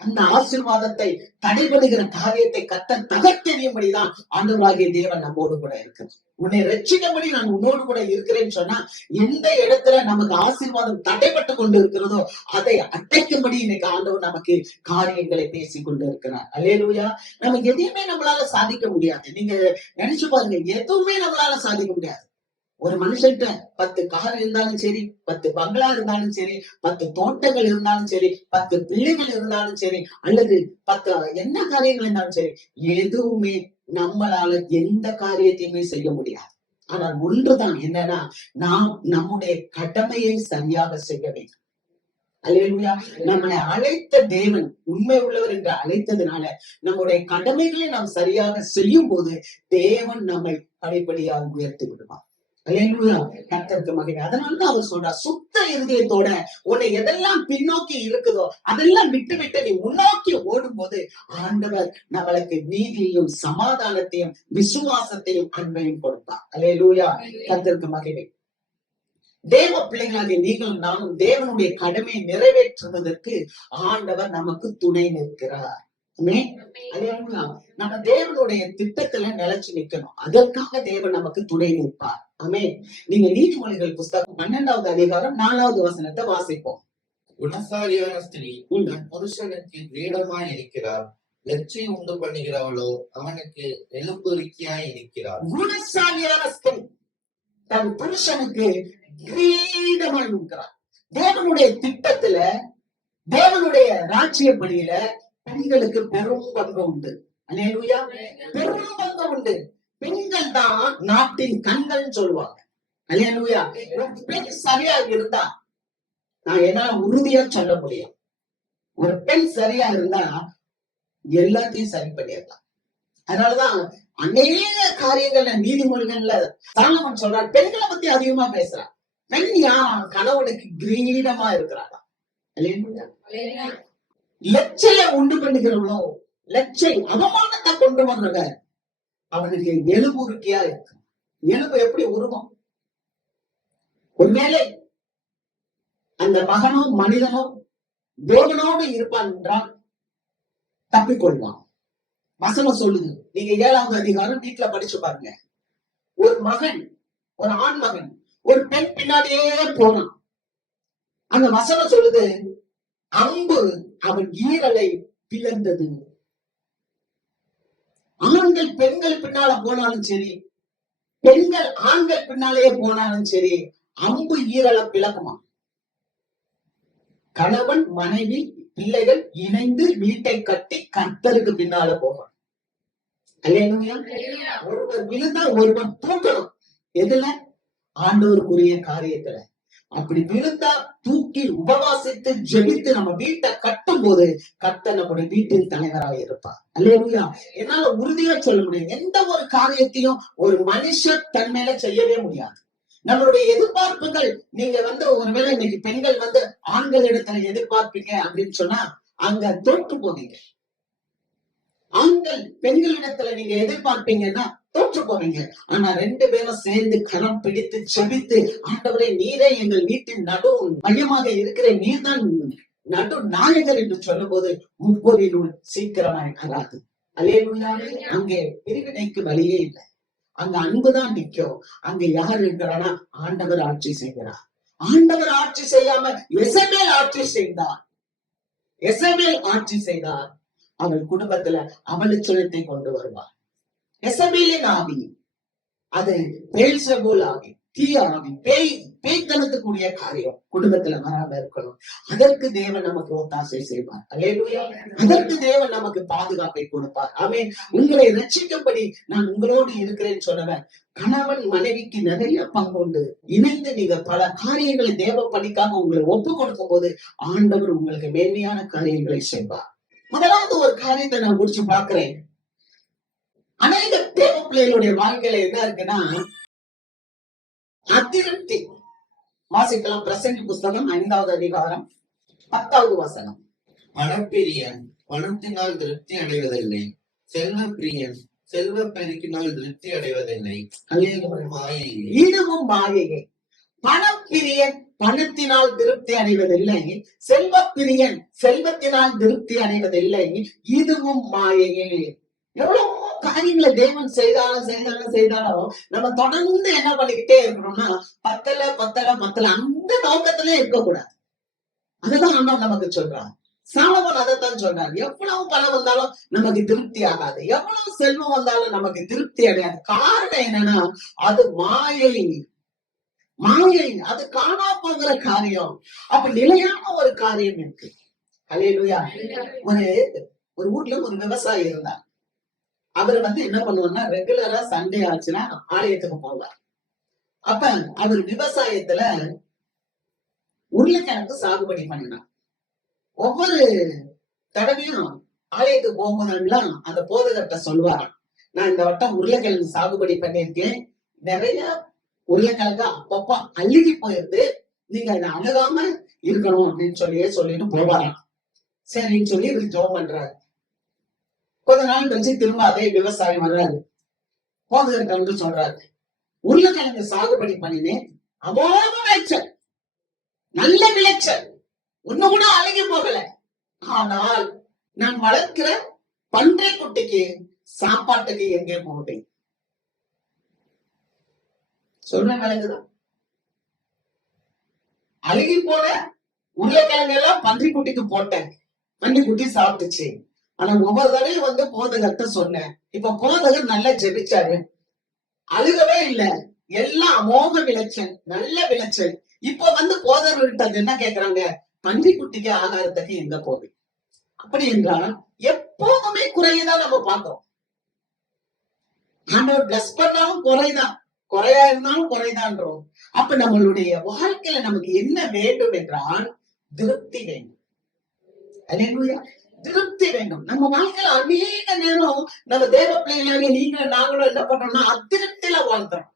அந்த ஆசீர்வாதத்தை தடைபடுகிற காரியத்தை கர்த்தர் தகர்த்தெறியும்படிதான் ஆண்டவராகிய தேவன் நம்மோடு கூட இருக்கிறார். உன்னை ரட்சிக்கும்படி நான் உன்னோடு கூட இருக்கிறேன்னு சொன்னா, எந்த இடத்துல நமக்கு ஆசீர்வாதம் தடைபட்டு கொண்டு இருக்கிறதோ அதை அடைக்கும்படி இன்னைக்கு ஆண்டவர் நமக்கு காரியங்களை பேசி கொண்டு இருக்கிறார். அல்லேலூயா. நமக்கு எதையுமே நம்மளால சாதிக்க முடியாது. நீங்க நினைச்சு பாருங்க, எதுவுமே நம்மளால சாதிக்க முடியாது. ஒரு மனுஷன்ட்ட 10 கார் இருந்தாலும் சரி, 10 பங்களா இருந்தாலும் சரி, 10 தோட்டங்கள் இருந்தாலும் சரி, 10 பிள்ளைகள் இருந்தாலும் சரி, அல்லது 10 என்ன காரியங்கள் இருந்தாலும் சரி, எதுவுமே நம்மளால எந்த காரியத்தையுமே செய்ய முடியாது. ஆனால் ஒன்றுதான் என்னன்னா, நாம் நம்முடைய கடமையை சரியாக செய்ய வேண்டும். அல்லேலூயா. நம்மளை அழைத்த தேவன் உண்மை உள்ளவர் என்று அழைத்ததுனால நம்முடைய கடமைகளை நாம் சரியாக செய்யும் போது தேவன் நம்மை படிப்படியாக உயர்த்தி விடுவார். அல்லேலூயா. கர்த்தருக்கு மகிமை. அதனாலதான் அவர் சொல்றார், சுத்த இருதயத்தோட உன்னை எதெல்லாம் பின்னோக்கி இருக்குதோ அதெல்லாம் விட்டு விட்டு நீ முன்னோக்கி ஓடும் போது ஆண்டவர் நம்மளுக்கு நீதியையும் சமாதானத்தையும் விசுவாசத்தையும் அன்பையும் கொடுத்தார். அல்லேலூயா. கர்த்தருக்கு மகிமை. தேவ பிள்ளைகளாகிய நீங்களும் நானும் தேவனுடைய கடமையை நிறைவேற்றுவதற்கு ஆண்டவர் நமக்கு துணை நிற்கிறார். நம்ம தேவனுடைய திட்டத்துல நிலைச்சு நிக்கணும். அதற்காக தேவன் நமக்கு துணை நிற்பார். ஆமே. நீங்க நீதிமொழிகள் புஸ்தகம் 12வது அதிகாரம் 4வது வசனத்தை வாசிப்போம். குணசாலியான ஸ்திரீ தன் புருஷனுக்கு கிரீடமாய் இருக்கிறார், லட்சை உண்டு பண்ணுகிறவளோ அவனுக்கு எலும்புருக்கியாய் இருக்கிறார். குணசாலியான ஸ்திரீ தன் புருஷனுக்கு கிரீடமாய் இருக்கிறார். தேவனுடைய திட்டத்துல, தேவனுடைய ராஜ்ய பணியில பெண்களுக்கு பெரும் பங்கு உண்டு. அல்லேலூயா. பெரும் பங்கு உண்டு. பெண்கள் தான் நாட்டின் கண்கள் சொல்லுவாங்க. அல்லேலூயா. பெண் சரியா இருந்தா நான் என்ன உறுதியா சொல்ல முடியும், ஒரு பெண் சரியா இருந்தா எல்லாத்தையும் சரி பண்ணிடலாம். அதனாலதான் அநேக காரியங்கள்ல நீதிமொழிகள்ல சாலமன் சொல்றார், பெண்களை பத்தி அதிகமா பேசுறான். பெண் யார்? கணவனுக்கு கிரீடமா இருக்கிறாரா. அல்லேலூயா. லட்சைய உண்டு பண்ணுகிறவளோ, லட்சை அவமானத்தை கொண்டு வர்றவ அவனுக்கு எலும்புருக்கியா இருக்கு. எலும்பு எப்படி உருவம்? ஒருவேளை அந்த மகனோ மனிதனோ தேவனோடு இருப்பான் என்றால் தப்பிக்கொள்வான். வசனம் சொல்லுது, நீங்க 7வது அதிகாரம் வீட்டுல படிச்சு பாருங்க. ஒரு மகன், ஒரு ஆண் மகன் ஒரு பெண் பின்னாடியே போனான். அந்த வசனம் சொல்லுது, அம்பு அவன் ஈரலை பிளந்தது. ஆண்கள் பெண்கள் பின்னால போனாலும் சரி, பெண்கள் ஆண்கள் பின்னாலேயே போனாலும் சரி, அம்பு ஈரலை பிளக்குமா? கணவன் மனைவி பிள்ளைகள் இணைந்து வீட்டை கட்டி கர்த்தருக்கு பின்னால போகணும். அல்லேலூயா. ஒருவர் விழுந்தா ஒருவர் தூக்கணும். எதுல? ஆண்டவருக்குரிய காரியத்துல. அப்படி விழுந்தா தூக்கி உபவாசித்து ஜெபித்து நம்ம வீட்டை கட்டும் போது கர்த்தர் நம்முடைய வீட்டின் தலைவராக இருப்பார். அல்லேலூயா. என்னால உறுதியா சொல்ல முடியும், எந்த ஒரு காரியத்தையும் ஒரு மனுஷர் தன்மையில செய்யவே முடியாது. நம்மளுடைய எதிர்பார்ப்புகள், நீங்க ஒருவேளை இன்னைக்கு பெண்கள் ஆண்கள் இடத்துல எதிர்பார்ப்பீங்க அப்படின்னு சொன்னா அங்க தோற்று போவீங்க. ஆண்கள் பெண்களிடத்துல நீங்க எதிர்பார்ப்பீங்கன்னா தோற்று போவீங்க. ஆனா 2 பேரும் சேர்ந்து கரம் பிடித்து செபித்து, ஆண்டவரே நீரே எங்கள் வீட்டின் நடு மையமாக இருக்கிற நீர்தான் நடு நாயகர் என்று சொல்லும் போது முப்பொருள் சீக்கிரமாய் வராது. அல்லேலூயா. அங்கே பிரிவினைக்கு வழியே இல்லை. அங்க அன்புதான் நிற்கும். அங்க யார் இருக்கிறானா? ஆண்டவர் ஆட்சி செய்கிறார். ஆண்டவர் ஆட்சி செய்யாம எசபேல் ஆட்சி செய்தார். எசபேல் ஆட்சி செய்தார். அவள் குடும்பத்துல அவலட்சணத்தை கொண்டு வருவார். எசபேலின் ஆவி அது பெயல்செபூல் ஆவி, தீய ஆவி, பேய்த்தனத்துக்குரிய காரியம் குடும்பத்துல வராம இருக்கணும். அதற்கு தேவன் நமக்கு ஒத்தாசை செய்வார். அல்லேலூயா. அதற்கு தேவன் நமக்கு பாதுகாப்பை கொடுப்பார். ஆமென். உங்களை ரட்சிக்கும்படி நான் உங்களோடு இருக்கிறேன்னு சொன்னவன், கணவன் மனைவிக்கு நிறைய பங்கு உண்டு. இணைந்து நீங்க பல காரியங்களை தேவ பணிக்காக உங்களை ஒப்பு கொடுக்கும் போது ஆண்டவர் உங்களுக்கு மேன்மையான காரியங்களை செய்வார். முதலாவது ஒரு காரியத்தை நான் முடிச்சு பாக்குறேன். அநேக தேவ பிள்ளைகளுடைய வாழ்க்கையில என்ன இருக்குன்னா அதிருப்தி. வாசிக்கலாம். பிரசங்கி புஸ்தகம் 5வது அதிகாரம் 10வது வசனம். மனப்பிரியன் பணத்தினால் திருப்தி அடைவதில்லை, செல்வ பிரியன் செல்வ பெருக்கினால் திருப்தி அடைவதில்லை. இதுவும் மாயையே. பணப்பிரியன் பணத்தினால் திருப்தி அடைவதில்லை. செல்வப்பிரியன் செல்வத்தினால் திருப்தி அடைவதில்லை. இதுவும் மாயையே. எவ்வளவு காரியங்களை தேவன் செய்தாலும் நம்ம தொடர்ந்து என்ன பண்ணிக்கிட்டே இருக்கணும்னா, பத்தல அந்த நோக்கத்திலே இருக்கக்கூடாது. அதுதான் ஆண்டவன் நமக்கு சொல்றான். சாலமோன் அதைத்தான் சொல்றாரு. எவ்வளவு பணம் வந்தாலும் நமக்கு திருப்தி ஆகாது, எவ்வளவு செல்வம் வந்தாலும் நமக்கு திருப்தி அடையாது. காரணம் என்னன்னா, அது மாயை. அது காணா போகிற காரியம். அப்ப நிலையான ஒரு காரியம் இருக்கு. ஹல்லேலூயா. ஒரு ஊர்ல ஒரு விவசாயி இருந்தார். அவர் என்ன பண்ணுவார்னா, ரெகுலரா சண்டே ஆச்சுன்னா ஆலயத்துக்கு போவார். அப்ப அவர் விவசாயத்துல உருளைக்கிழங்கு சாகுபடி பண்ணினார். ஒவ்வொரு தடவையும் ஆலயத்துக்கு போகும்போதெல்லாம் அந்த போதகர்கிட்ட சொல்லுவாராம், நான் இந்த வட்டம் உருளைக்கிழங்கு சாகுபடி பண்ணிருக்கேன், நிறைய உருளைக்கிழங்கு அப்பப்போ அழுகி போயிருந்து, நீங்க அதை அணுகாம இருக்கணும் அப்படின்னு சொல்லிட்டு போவாராம். சரின்னு சொல்லி இவர் ஜெபம் பண்றாரு. கொஞ்ச நாள் கழிச்சு திரும்ப அதே விவசாயம் வர்றாரு. போதகர்கிட்ட சொல்றாரு, உருளைக்கிழங்கு சாகுபடி பண்ணினேன், அமோக விளைச்சல், நல்ல விளைச்சல், ஒண்ணு கூட அழுகி போகல. ஆனால் நான் வளர்க்கிற பன்றி குட்டிக்கு சாப்பாட்டுக்கு எங்கே போட்டேன்? சொல்ற விளங்குதான். அழுகி போன உருளைக்கிழங்கு எல்லாம் பன்றி குட்டிக்கு போட்டேன், பன்றி குட்டி சாப்பிட்டுச்சு. ஆனா ஒவ்வொரு தடவையும் போதகர்கிட்ட சொன்னேன். இப்ப போதகர் நல்லா ஜெபிச்சாரு, அழுகவே இல்லை, எல்லாம் அமோக விளைச்சல், நல்ல விளைச்சல். இப்ப போதகர்கிட்ட என்ன கேக்குறாங்க, பன்றிக்குட்டிக்கு ஆகாரத்துக்கு எங்க போகுது? அப்படி என்றால் எப்போதுமே குறையதான் நம்ம பார்க்கிறோம். ஆண்டவர் பிளஸ் பண்ணாலும் குறைதான், குறையா இருந்தாலும் குறைதான்றோம். அப்ப நம்மளுடைய வாழ்க்கையில நமக்கு என்ன வேண்டும் என்றால் திருப்தி வேண்டும். அல்லேலூயா. திருப்தி வேண்டும். நம்ம வாழ்க்கையில அநேக நேரம் நம்ம தேவ பிள்ளைகளாக நாங்களும் என்ன பண்றோம்னா அதிருப்தியில வாழ்ந்தோம்.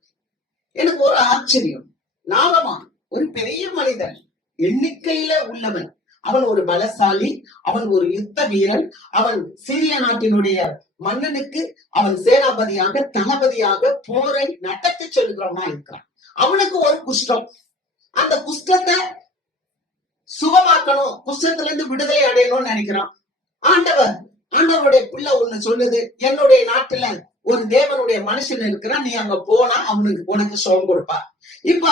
எனக்கு ஒரு ஆச்சரியம், நாகமான் ஒரு பெரிய மனிதன், எண்ணிக்கையில உள்ளவன், அவன் ஒரு பலசாலி, அவன் ஒரு யுத்த வீரன், அவன் சீரிய நாட்டினுடைய மன்னனுக்கு அவன் சேனாபதியாக தளபதியாக போரை நடத்தி சொல்லுகிறவனா இருக்கிறான். அவனுக்கு ஒரு குஷ்டம், அந்த குஷ்டத்தை சுகமாக்கணும், குஷ்டத்துல இருந்து விடுதலை அடையணும்னு நினைக்கிறான். ஆண்டவருடைய பிள்ளை ஒண்ணு சொல்லுது, என்னுடைய நாட்டுல ஒரு தேவனுடைய மனுஷன் இருக்கிறான், நீ அங்க போனா உனக்கு சுகம் கொடுப்பா. இப்ப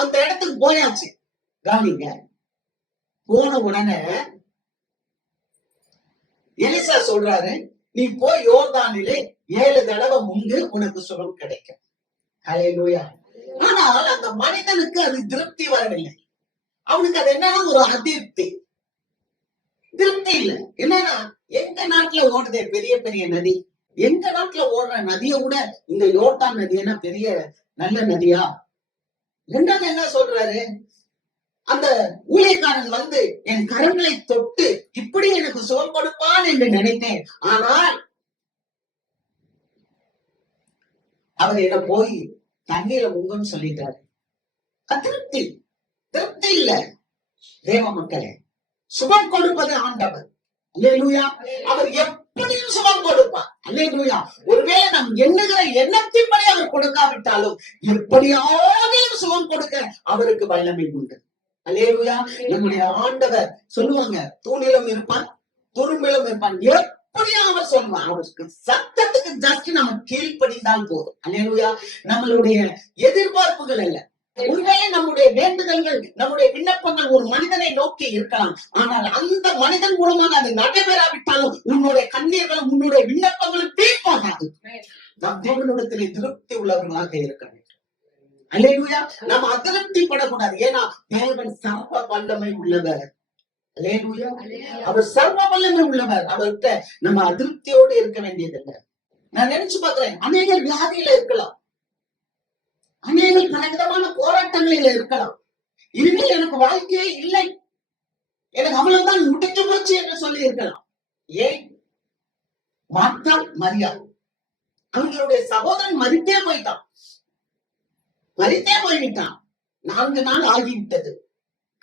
அந்த இடத்துக்கு போயாச்சு. கவனிங்க, போன உடனே எலிசா சொல்றாரு, நீ போய் யோர்தானிலே 7 தடவை முங்கு, உனக்கு சுகம் கிடைக்கும். ஹல்லேலூயா. ஆனால் அந்த மனிதனுக்கு அது திருப்தி வரவில்லை. அவனுக்கு அது என்னன்னா ஒரு அதிருப்தி, திருப்தி இல்லை. என்னன்னா, எங்க நாட்டுல ஓடுதே பெரிய பெரிய நதி, எங்க நாட்டுல ஓடுற நதியை விட இந்த யோர்தான் நதி என்ன பெரிய நல்ல நதியா? ரெண்டாவது என்ன சொல்றாரு, அந்த ஊழியக்காரன் என் கரங்களை தொட்டு இப்படி எனக்கு சுகம் கொடுப்பான் என்று நினைத்தேன், ஆனால் அவர் என்ன போய் தண்ணீர முங்கன்னு சொல்லிட்டாரு. அதிருப்தி, திருப்தி இல்ல. தேவ மக்களே, சுகம் கொடுப்பது ஆண்டவர். அல்லேலூயா. அவர் எப்படியும் சுகம் கொடுப்பார். அல்லேலூயா. ஒருவேளை நாம் எண்ணுகிற எண்ணத்தின்படி அவர் கொடுக்காவிட்டாலும் எப்படியாவது சுகம் கொடுக்க அவருக்கு வல்லமை உண்டு. அல்லேலூயா. நம்முடைய ஆண்டவர் சொல்லுவாங்க, தூணிலும் இருப்பான், துரும்பிலும் இருப்பான், எப்படியா அவர் சொல்லுவான். அவருக்கு சத்தத்துக்கு ஜஸ்ட் நம்ம கீழ்ப்படிந்தால் போதும். அல்லேலூயா. நம்மளுடைய எதிர்பார்ப்புகள் அல்ல, ஒருவேளை நம்முடைய வேண்டுதல்கள், நம்முடைய விண்ணப்பங்கள் ஒரு மனிதனை நோக்கி இருக்கலாம், ஆனால் அந்த மனிதன் மூலமாக அது நடைபெறாவிட்டாலும் உன்னுடைய கண்ணீர்களும் உன்னுடைய விண்ணப்பங்களும் தீர்ப்பாகாது. நாம் தேவனிடத்திலே திருப்தி உள்ளவர்களாக இருக்க வேண்டும். அல்லேலூயா. நாம் அதிருப்தி படக்கூடாது. ஏன்னா தேவன் சர்வ வல்லமை உள்ளவர். அல்லேலூயா. அவர் சர்வ வல்லமை உள்ளவர். அவர்கிட்ட நம்ம அதிருப்தியோடு இருக்க வேண்டியதில்லை. நான் நினைச்சு பாக்குறேன், அநேகர் வியாதியில இருக்கலாம், அநேகர் பலவிதமான போராட்டங்களில் இருக்கலாம். இனிமேல் எனக்கு வாழ்க்கையே இல்லை, எனக்கு அவ்வளவுதான் முடிஞ்சு போச்சு என்று சொல்லி இருக்கலாம். ஏன்? மார்த்தா மரியா அவங்களுடைய சகோதரன் மரித்தே போய்விட்டான். 4 நாள் ஆகிவிட்டது.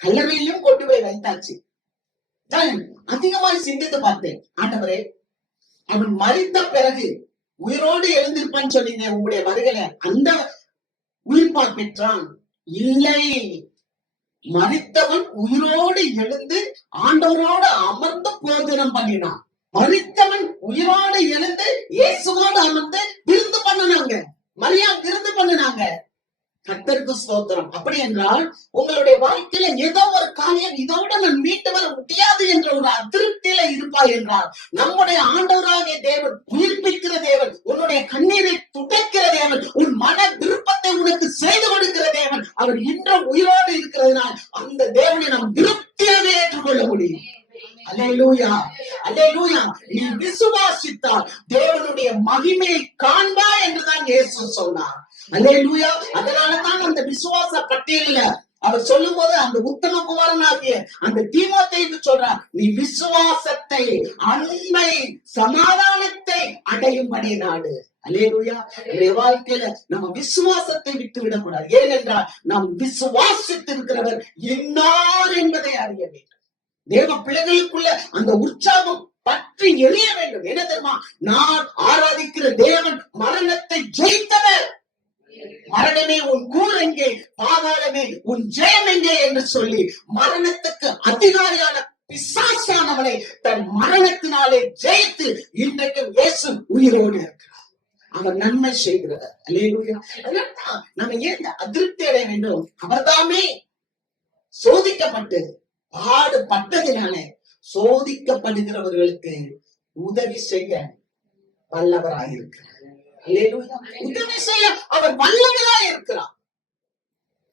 கல்லறையிலும் கொண்டு போய் வைத்தாச்சு. அதிகமாய் சிந்தித்து பார்த்தேன், ஆண்டவரே, அவன் மரித்த பிறகு உயிரோடு எழுந்திருப்பான்னு சொன்னீங்க, உங்களுடைய வருகையில அந்த உயிர்ப்பால் பெற்றான். இல்லை, மரித்தவன் உயிரோடு எழுந்து ஆண்டவரோடு அமர்ந்து போஜனம் பண்ணினான். மரித்தவன் உயிரோடு எழுந்து இயேசுவோடு அமர்ந்து விருந்து பண்ணினாங்க. மரியா விருந்து பண்ணினாங்க. கர்த்தருக்கு ஸ்தோத்திரம். அப்படி என்றால் உங்களுடைய வாழ்க்கையில ஏதோ ஒரு காரியம் இதோட நான் மீட்டு வர முடியாது என்ற ஒரு அதிருப்தியில இருப்பாய் என்றால், நம்முடைய ஆண்டவராகிய தேவன், உயிர்ப்பிக்கிற தேவன், உன்னுடைய கண்ணீரை துடைக்கிற தேவன், உன் மன விருப்பத்தை உனக்கு செய்து கொடுக்கிற தேவன், அவர் இன்றும் உயிரோடு இருக்கிறதுனால் அந்த தேவனை நாம் திருப்தியாக ஏற்றுக்கொள்ள முடியும். அல்லேலூயா, அல்லேலூயா. நீ விசுவாசித்தால் தேவனுடைய மகிமையை காண்பா என்றுதான் இயேசு சொன்னார். அல்லேலூயா. அதனாலதான் அந்த விசுவாச பட்டியலில் அவர் சொல்லும் போது அந்த உத்தம குமாரனாகிய அந்த தீமோத்தேயுக்கு சொல்றார், நீ விசுவாசத்தை, அன்பை, சமாதானத்தை அடையும்படி நாடு. அல்லேலூயா. வாழ்க்கையில நம்ம விசுவாசத்தை விட்டு விடக்கூடாது. ஏனென்றால் நாம் விசுவாசித்திருக்கிறவர் இன்னார் என்பதை அறிய வேண்டும். தேவ பிள்ளைகளுக்குள்ள அந்த உற்சாகம் பற்றி எரிய வேண்டும். என்ன தெரியுமா? நான் ஆராதிக்கிற தேவன் மரணத்தை ஜெயித்தவர். மரணமே உன் கூர் எங்கே, பாதாளமே உன் ஜெயம் எங்கே என்று சொல்லி மரணத்துக்கு அதிகாரியான பிசாசானவனை தன் மரணத்தினாலே ஜெயித்து இன்றைக்கும் இயேசு உயிரோடு இருக்கிறார். அவர் நன்மை செய்கிறார். அல்லேலூயா. நம்ம ஏன் அதிருப்தி அடைய வேண்டும்? அவர்தாமே சோதிக்கப்பட்டு பாடுபட்டதினாலே சோதிக்கப்படுகிறவர்களுக்கு உதவி செய்ய வல்லவராயிருக்கிறார். உதவி செய்ய அவர் வல்லவராய் இருக்கிறார்.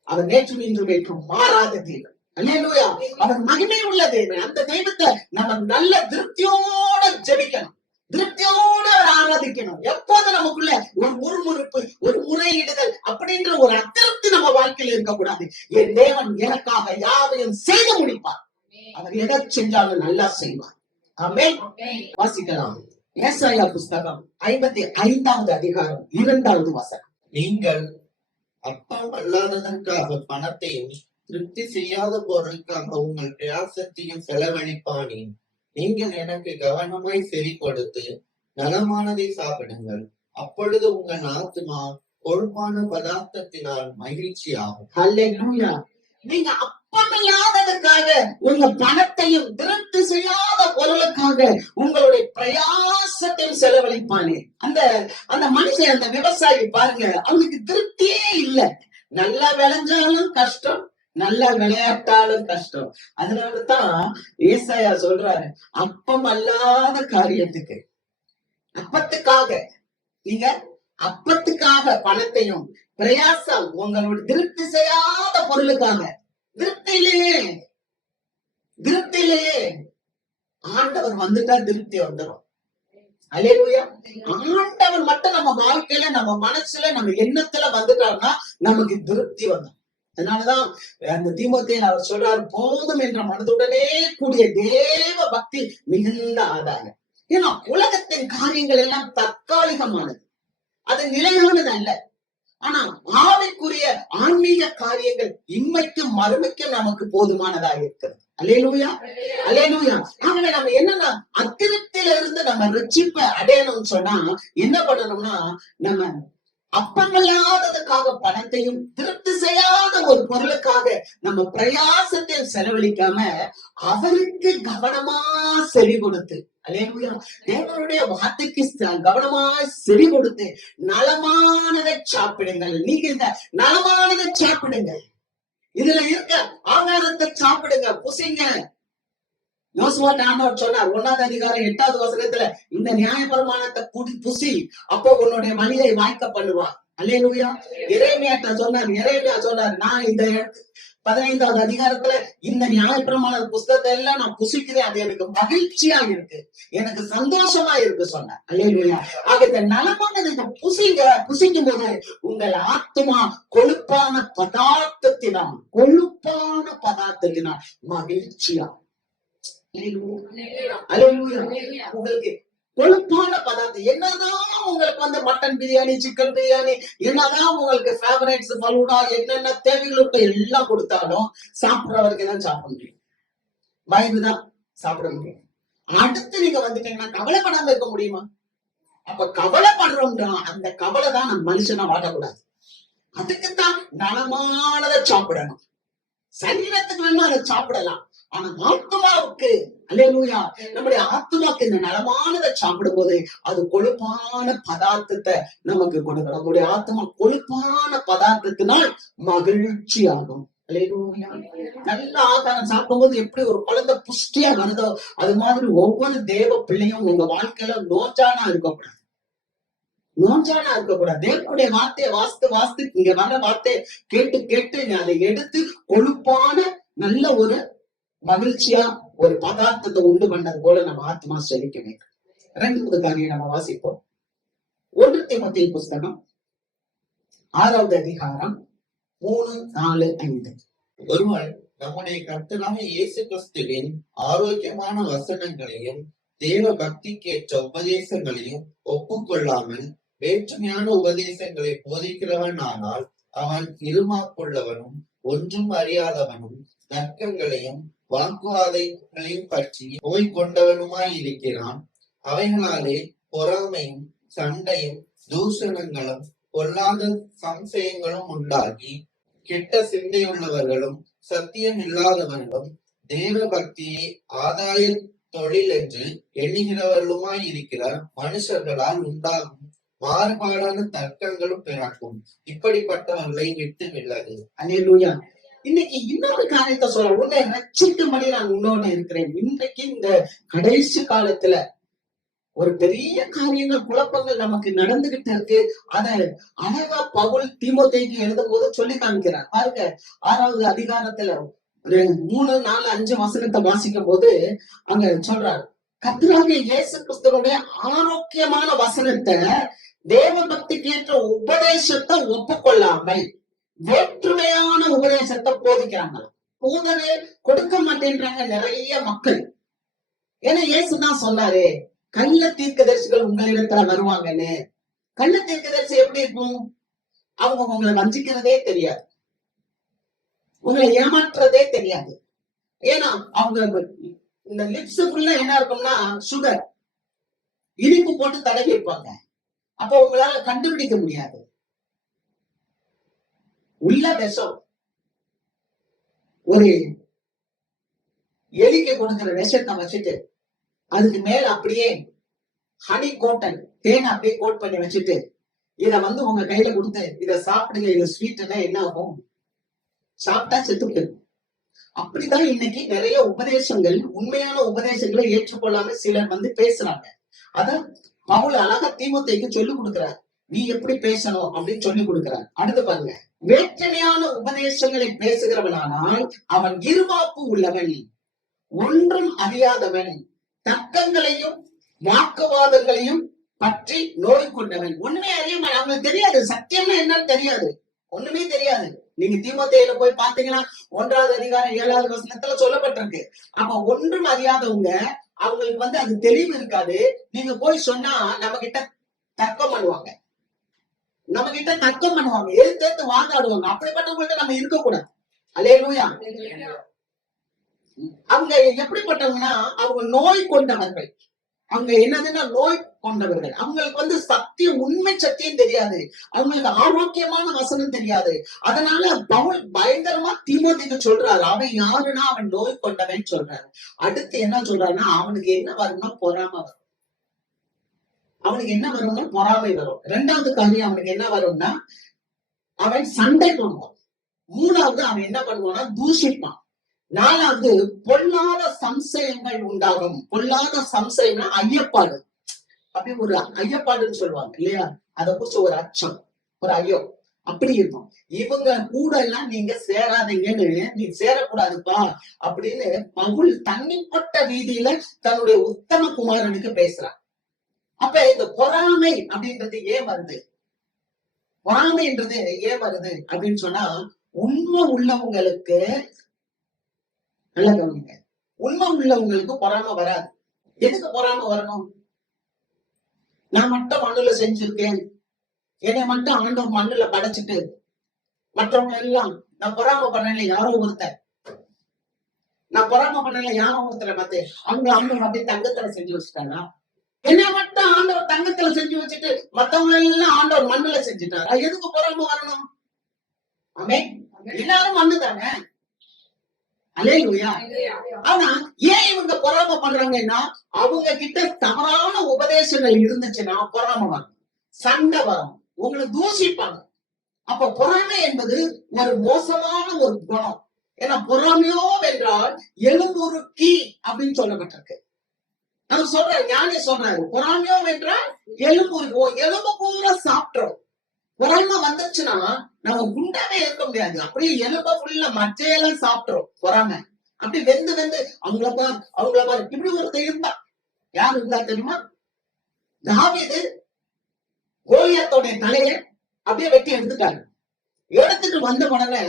அவர் நேற்று இன்று வைக்கும் மாறாத தேவன். அல்லேலூயா. அவர் மகிமை உள்ள தேவன். அந்த தெய்வத்தை நம்ம நல்ல திருப்தியோட ஜெபிக்கணும், திருப்தியோட ஆராதிக்கணும். எப்போது நமக்குள்ள ஒரு முறுமுறுப்பு, ஒரு முறையிடுதல் அப்படின்ற ஒரு அதிருப்தி நம்ம வாழ்க்கையில் இருக்கக்கூடாது. என் தேவன் எனக்காக யாவையும் செய்து முடிப்பார். அவர் எதை செஞ்சாலும் நல்லா செய்வார். ஆமென். வாசிக்கலாம். ஏசாயா புஸ்தகம் 55வது அதிகாரம் 2வது வசனம். நீங்கள் அப்பம் அல்லாததற்காக பணத்தையும் திருப்தி செய்யாத பொருளுக்காக உங்கள் பிரயாசத்தையும் செலவழிப்பானேன். நீங்கள் எனக்கு கவனமாய் செவி கொடுத்து நலமானதை சாப்பிடுங்கள். அப்பொழுது உங்கள் ஆத்துமா கொழுப்பான பதார்த்தத்தினால் மகிழ்ச்சி ஆகும். அல்லேலூயா. நீங்க அப்பமில்லாததுக்காக உங்க பணத்தையும் திருப்தி செய்யாத பொருளுக்காக உங்களுடைய பிரயாசத்தையும் செலவழிப்பானே. அந்த மனுஷன், அந்த விவசாயி பாருங்க, அவனுக்கு திருப்தியே இல்லை. நல்லா விளைஞ்சாலும் கஷ்டம், நல்லா விளையாட்டாலும் கஷ்டம். அதனாலதான் ஏசாயா சொல்றாரு, அப்பம் அல்லாத காரியத்துக்கு, அப்பத்துக்காக, நீங்க அப்பத்துக்காக பணத்தையும் பிரயாசம், உங்களோட திருப்தி செய்யாத பொருளுக்காக, திருப்தியிலேயே ஆண்டவர் வந்துட்டா திருப்தி வந்துடும். அல்லேலூயா. ஆண்டவர் மட்டும் நம்ம வாழ்க்கையில, நம்ம மனசுல, நம்ம எண்ணத்துல வந்துட்டாருன்னா நமக்கு திருப்தி வந்துடும். அதனாலதான் அந்த தீமோத்தேயுக்கு அவர் சொல்றாரு, போதும் என்ற மனதுடனே கூடிய தேவ பக்தி மிகுந்த ஆதாயம். ஏன்னா உலகத்தின் காரியங்கள் எல்லாம் தற்காலிகமானது, அது நிலையானது அல்ல. ஆனா ஆவிக்குரிய ஆன்மீக காரியங்கள் இன்மைக்கும் மறுமைக்கும் நமக்கு போதுமானதாக இருக்கிறது. அல்லேலூயா, அல்லேலூயா. ஆகவே நம்ம என்னன்னா, அதிருப்தியில இருந்து நம்ம ரட்சிப்பை அடையணும்னு சொன்னா என்ன பண்ணணும்னா, நம்ம அப்பமில்லாததுக்காக பணத்தையும் திருப்தி செய்யாத ஒரு பொருளுக்காக நம்ம பிரயாசத்தையும் செலவழிக்காம அவருக்கு கவனமா செவி கொடுத்து, அல்லேலூயா, தேவனுடைய வார்த்தைக்கு கவனமா செவி கொடுத்து நலமானதை சாப்பிடுங்கள். நீங்க இந்த நலமானதை சாப்பிடுங்கள், இதுல இருக்க ஆகாரத்தை சாப்பிடுங்க, புசிங்க. யோசுவா ஆண்டவர் சொன்னார் 1வது அதிகாரம் 8வது வசனத்துல, இந்த நியாயப்பிரமாணத்தை புசி, அப்போ உன்னுடைய வழியை வாய்க்க பண்ணுவார். அல்லேலூயா. எரேமியா சொன்னார், நான் இந்த 15வது அதிகாரத்துல இந்த நியாயப்பிரமாண புஸ்தகத்தை எல்லாம் நான் புசிக்கிறேன், அது எனக்கு மகிழ்ச்சியா இருக்கு, எனக்கு சந்தோஷமா இருக்கு சொன்னார். அல்லேலூயா. ஆக இந்த நலமானது புசிக்கும் போது உங்கள் ஆத்மா கொழுப்பான பதார்த்தத்தினால் மகிழ்ச்சியா, உங்களுக்கு கொழுப்பான பதார்த்தம் என்னதான் உங்களுக்கு மட்டன் பிரியாணி, சிக்கன் பிரியாணி, என்னதான் உங்களுக்கு ஃபேவரட்ஸ், பலூடா, என்னென்ன தேவைகளுக்கு எல்லாம் கொடுத்தாலும் சாப்பிடுறவருக்கு தான் சாப்பிட முடியும், வயிறுதான் சாப்பிட முடியும். அடுத்து நீங்க வந்துட்டீங்கன்னா கவலைப்படாம இருக்க முடியுமா? அப்ப கவலைப்படுறோம்னா அந்த கவலை தான் நம்ம மனுஷனா வாழக்கூடாது. அதுக்குத்தான் நலமானதை சாப்பிடணும். சரீரத்துக்கு வேணா அதை சாப்பிடலாம், ஆனா ஆத்மாவுக்கு, அல்லேலூயா, நம்முடைய ஆத்மாக்கு இந்த நலமானதை சாப்பிடும் போது அது கொழுப்பான பதார்த்தத்தை நமக்கு கொடுக்கும். நம்முடைய ஆத்மா கொழுப்பான பதார்த்தத்தினால் மகிழ்ச்சி ஆகும். அல்லேலூயா. நல்ல ஆகாரம் சாப்பிடும்போது எப்படி ஒரு குழந்தை புஷ்டியா வருதோ அது மாதிரி ஒவ்வொரு தேவ பிள்ளையும் உங்க வாழ்க்கையில நோஞ்சானா இருக்கக்கூடாது. நோஞ்சானா இருக்கக்கூடாது. தேவனுடைய வார்த்தையை வாசித்து இங்க வர வார்த்தையை கேட்டு கேட்டு அதை எடுத்து கொழுப்பான நல்ல ஒரு மகிழ்ச்சியா ஒரு பதார்த்தத்தை உண்டு பண்ணது போல நம்ம ஆத்மா செழிக்க வேண்டும். 2வது காரியம் நம்ம வாசிப்போம். 1 தீமோத்தேயு புஸ்தகம் 6வது அதிகாரம் 3, 4, 5. ஒருவன் நம்முடைய கர்த்தராக இயேசு கிறிஸ்துவின் ஆரோக்கியமான வசனங்களையும் தேவ பக்திக்கேற்ற உபதேசங்களையும் ஒப்புக்கொள்ளாமல் வேற்றுமையான உபதேசங்களை போதிக்கிறவன் ஆனால் அவன் இருமாப்புள்ளவனும் ஒன்றும் அறியாதவனும் தர்க்கங்களையும் வாக்குவாதங்களையும் பற்றி நோய் கொண்டவனுமாய் இருக்கிறான். அவைகளாலே பொறாமையும் சண்டையும் தூஷணங்களும் பொல்லாத சம்சயங்களும் உண்டாகி கெட்ட சிந்தையுள்ளவர்களும் சத்தியம் இல்லாதவர்களும் தேவ பக்தியை ஆதாய தொழில் என்று எண்ணுகிறவர்களுமாய் இருக்கிற மனுஷர்களால் உண்டாகும் மாறுபாடான தர்க்கங்களும் பிறக்கும். இப்படிப்பட்டவர்களை விட்டு வில்லது. அல்லேலூயா. இன்னைக்கு இன்னொரு காரியத்தை சொல்ல, உன்னை ரட்சிக்கும்படி நான் உன்னோட இருக்கிறேன். இன்றைக்கு இந்த கடைசி காலத்துல ஒரு பெரிய காரியங்கள் குழப்பங்கள் நமக்கு நடந்துகிட்டு இருக்கு. அத அழகா பவுல் தீமோத்தேயுக்கு எழுதும் போது சொல்லி காமிக்கிறார். பாருங்க, 6வது அதிகாரத்துல 3, 4, 5 வசனத்தை வாசிக்கும் போது அங்க சொல்றாரு, கர்த்தராகிய இயேசு கிறிஸ்துவினுடைய ஆரோக்கியமான வசனத்தை தேவ பக்திக்கு ஏற்ற உபதேசத்தை ஒப்புக்கொள்ளாமல் வேற்றுமையான உபதேசத்தை போதிக்கிறாங்க. போதனை கொடுக்க மாட்டேன்றாங்க நிறைய மக்கள். ஏன்னா இயேசுதான் சொன்னாரு, கள்ள தீர்க்கதரிசிகள் உங்களிடத்துல வருவாங்கன்னு. கள்ள தீர்க்கதரிசி எப்படி இருக்கும்? அவங்க உங்களை வஞ்சிக்கிறதே தெரியாது, உங்களை ஏமாற்றுறதே தெரியாது. ஏன்னா அவங்க இந்த லிப்ஸுக்குள்ள என்ன இருக்கும்னா சுகர், இனிப்பு போட்டு தடவி வைப்பாங்க. அப்போ உங்களால கண்டுபிடிக்க முடியாது. உள்ள விஷம், ஒரு எலிக்கு கொடுக்கிற விஷத்தை வச்சுட்டு அதுக்கு மேல அப்படியே ஹனி கோட்டன் தேனை அப்படியே கோட் பண்ணி வச்சுட்டு இத உங்க கையில கொடுத்து இத சாப்பிடுங்க, இது ஸ்வீட்னா என்ன ஆகும்? சாப்பிட்டா செத்துட்டு. அப்படிதான் இன்னைக்கு நிறைய உபதேசங்கள், உண்மையான உபதேசங்களை ஏற்றுக்கொள்ளாம சிலர் பேசுறாங்க. அத பவுல் அழகா தீமோத்தேயுக்கு சொல்லி கொடுக்கிறார், நீ எப்படி பேசணும் அப்படின்னு சொல்லி கொடுக்கிறார். அடுத்து பாருங்க, வேற்றுமையான உபதேசங்களை பேசுகிறவனானால் அவன் இருமாப்பு உள்ளவன், ஒன்றும் அறியாதவன், தர்க்கங்களையும் வாக்குவாதங்களையும் பற்றி நோய் கொண்டவன். ஒண்ணுமே அறியாம, அவனுக்கு தெரியாது சத்தியம்னா என்னன்னு தெரியாது, ஒண்ணுமே தெரியாது. நீங்க தீமோத்தேயுல போய் பாத்தீங்கன்னா 1வது அதிகாரம் 7வது வசனத்துல சொல்லப்பட்டிருக்கு. அப்ப ஒன்றும் அறியாதவங்க, அவங்களுக்கு அது தெளிவு இருக்காது. நீங்க போய் சொன்னா நம்ம கிட்ட தர்க்கம் பண்ணுவாங்க, எடுத்து வாதாடுவாங்க. அப்படிப்பட்டவங்கள்ட்ட நம்ம இருக்கக்கூடாது. அல்லேலூயா. அவங்க எப்படிப்பட்டவங்கன்னா அவங்க நோய் கொண்டவர்கள். அவங்க என்னதுன்னா நோய் கொண்டவர்கள். அவங்களுக்கு சத்தியம், உண்மை சத்தியம் தெரியாது, அவங்களுக்கு ஆரோக்கியமான வசனம் தெரியாது. அதனால பவுல் பயங்கரமா தீமோத்தேயுக்கு சொல்றாரு, அவன் யாருன்னா அவன் நோய் கொண்டவன் சொல்றாரு. அடுத்து என்ன சொல்றாருன்னா, அவனுக்கு என்ன வரும்னா பொறாமை வரும். அவனுக்கு என்ன வரும்னா பொறாமை வரும். 2வது காரியம் அவனுக்கு என்ன வரும்னா அவன் சண்டை பண்ணுவான். 3வது அவன் என்ன பண்ணுவான்னா தூஷிப்பான். 4வது பொல்லாத சம்சயங்கள் உண்டாகும். பொல்லாத சம்சயம்னா ஐயப்பாடு. அப்படி ஒரு ஐயப்பாடுன்னு சொல்லுவாங்க இல்லையா, அதை குறிச்சு ஒரு அச்சம், ஒரு ஐயம் அப்படி இருக்கும். இவங்க கூட எல்லாம் நீங்க சேராதீங்கன்னு, நீ சேரக்கூடாதுப்பா அப்படின்னு பவுல் தனிப்பட்ட ரீதியில தன்னுடைய உத்தம குமாரனுக்கு பேசுறான். அப்ப இந்த பொறாமை அப்படின்றது ஏன் வருது? பொறாமைன்றது ஏன் வருது அப்படின்னு சொன்னா, உண்மை உள்ளவங்களுக்கு, நல்லா கவனிங்க, உண்மை உள்ளவங்களுக்கு பொறாமை வராது. எதுக்கு பொறாமை வரணும்? நான் மட்டும் மண்ணுல செஞ்சிருக்கேன், என்னை மட்டும் ஆண்டவர் மண்ணுல படைச்சிட்டு மற்றவங்க எல்லாம், நான் பொறாமை பண்ணல யாரோ ஒருத்தர், நான் பொறாமை பண்ணல யாரோ ஒருத்தரை பார்த்து அவங்க ஆண்டவர் அப்படியே தங்கத்துல செஞ்சு வச்சுட்டாங்க. என்ன மட்டும் ஆண்டவர் தங்கத்துல செஞ்சு வச்சுட்டு மத்தவங்க எல்லாம் ஆண்டவர் மண்ணுல செஞ்சுட்டாரு. எதுக்கு பொறாமை வரணும்? ஆமே, எல்லாரும் மண்ணு தானே. அல்லேலூயா. ஆனா ஏன் இவங்க பொறாமை பண்றாங்கன்னா, அவங்க கிட்ட தவறான உபதேசங்கள் இருந்துச்சுன்னா பொறாமை வரும், சண்டை வரும், உங்களை தூஷிப்பாங்க. அப்ப பொறாமை என்பது ஒரு மோசமான ஒரு குணம். ஏன்னா பொறாமையோ என்றால் எலும்புருக்கி அப்படின்னு சொல்லப்பட்டிருக்கு. அவர் சொல்றாரு, ஞானி சொல்றாரு, பொறாமையோ என்றால் எலும்பு பூரா சாப்பிட்டோம். பொறாமை வந்துச்சுன்னா நம்ம குண்டாவே இருக்க முடியாது. அப்படியே எலும்ப ஃபுல்லா மச்சையெல்லாம் சாப்பிட்டுரும் பொறாமை. அப்படி வெந்து அவங்கள பாரு இப்படி ஒருத்தர் இருந்தா. யாரு இருந்தா தெரியுமா? தாவீது கோலியாத்தோட தலைய அப்படியே வெட்டி எடுத்துட்டாரு. எடுத்துட்டு வந்த உடனே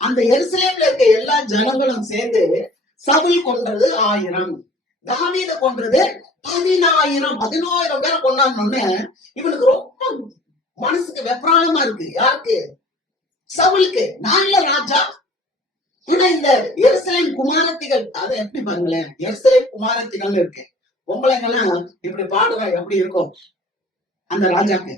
அந்த எருசலேம்ல இருக்க எல்லா ஜனங்களும் சேர்ந்து சவுல் கொன்றது 1000, தாவீது கொன்றது 10,000 பேரை கொண்டாடணும்னு இவனுக்கு ரொம்ப மனசுக்கு வெப்ராளமா இருக்கு. யாருக்கு? சவுலுக்கு. நான் ராஜா. ஆனா இந்த எருசலேம் குமாரத்திகள், அதை எப்படி பாருங்களேன், எருசலேம் குமாரத்திகள் இருக்கு. பொம்பளைங்கெல்லாம் இப்படி பாடுறா எப்படி இருக்கும் அந்த ராஜாக்கு?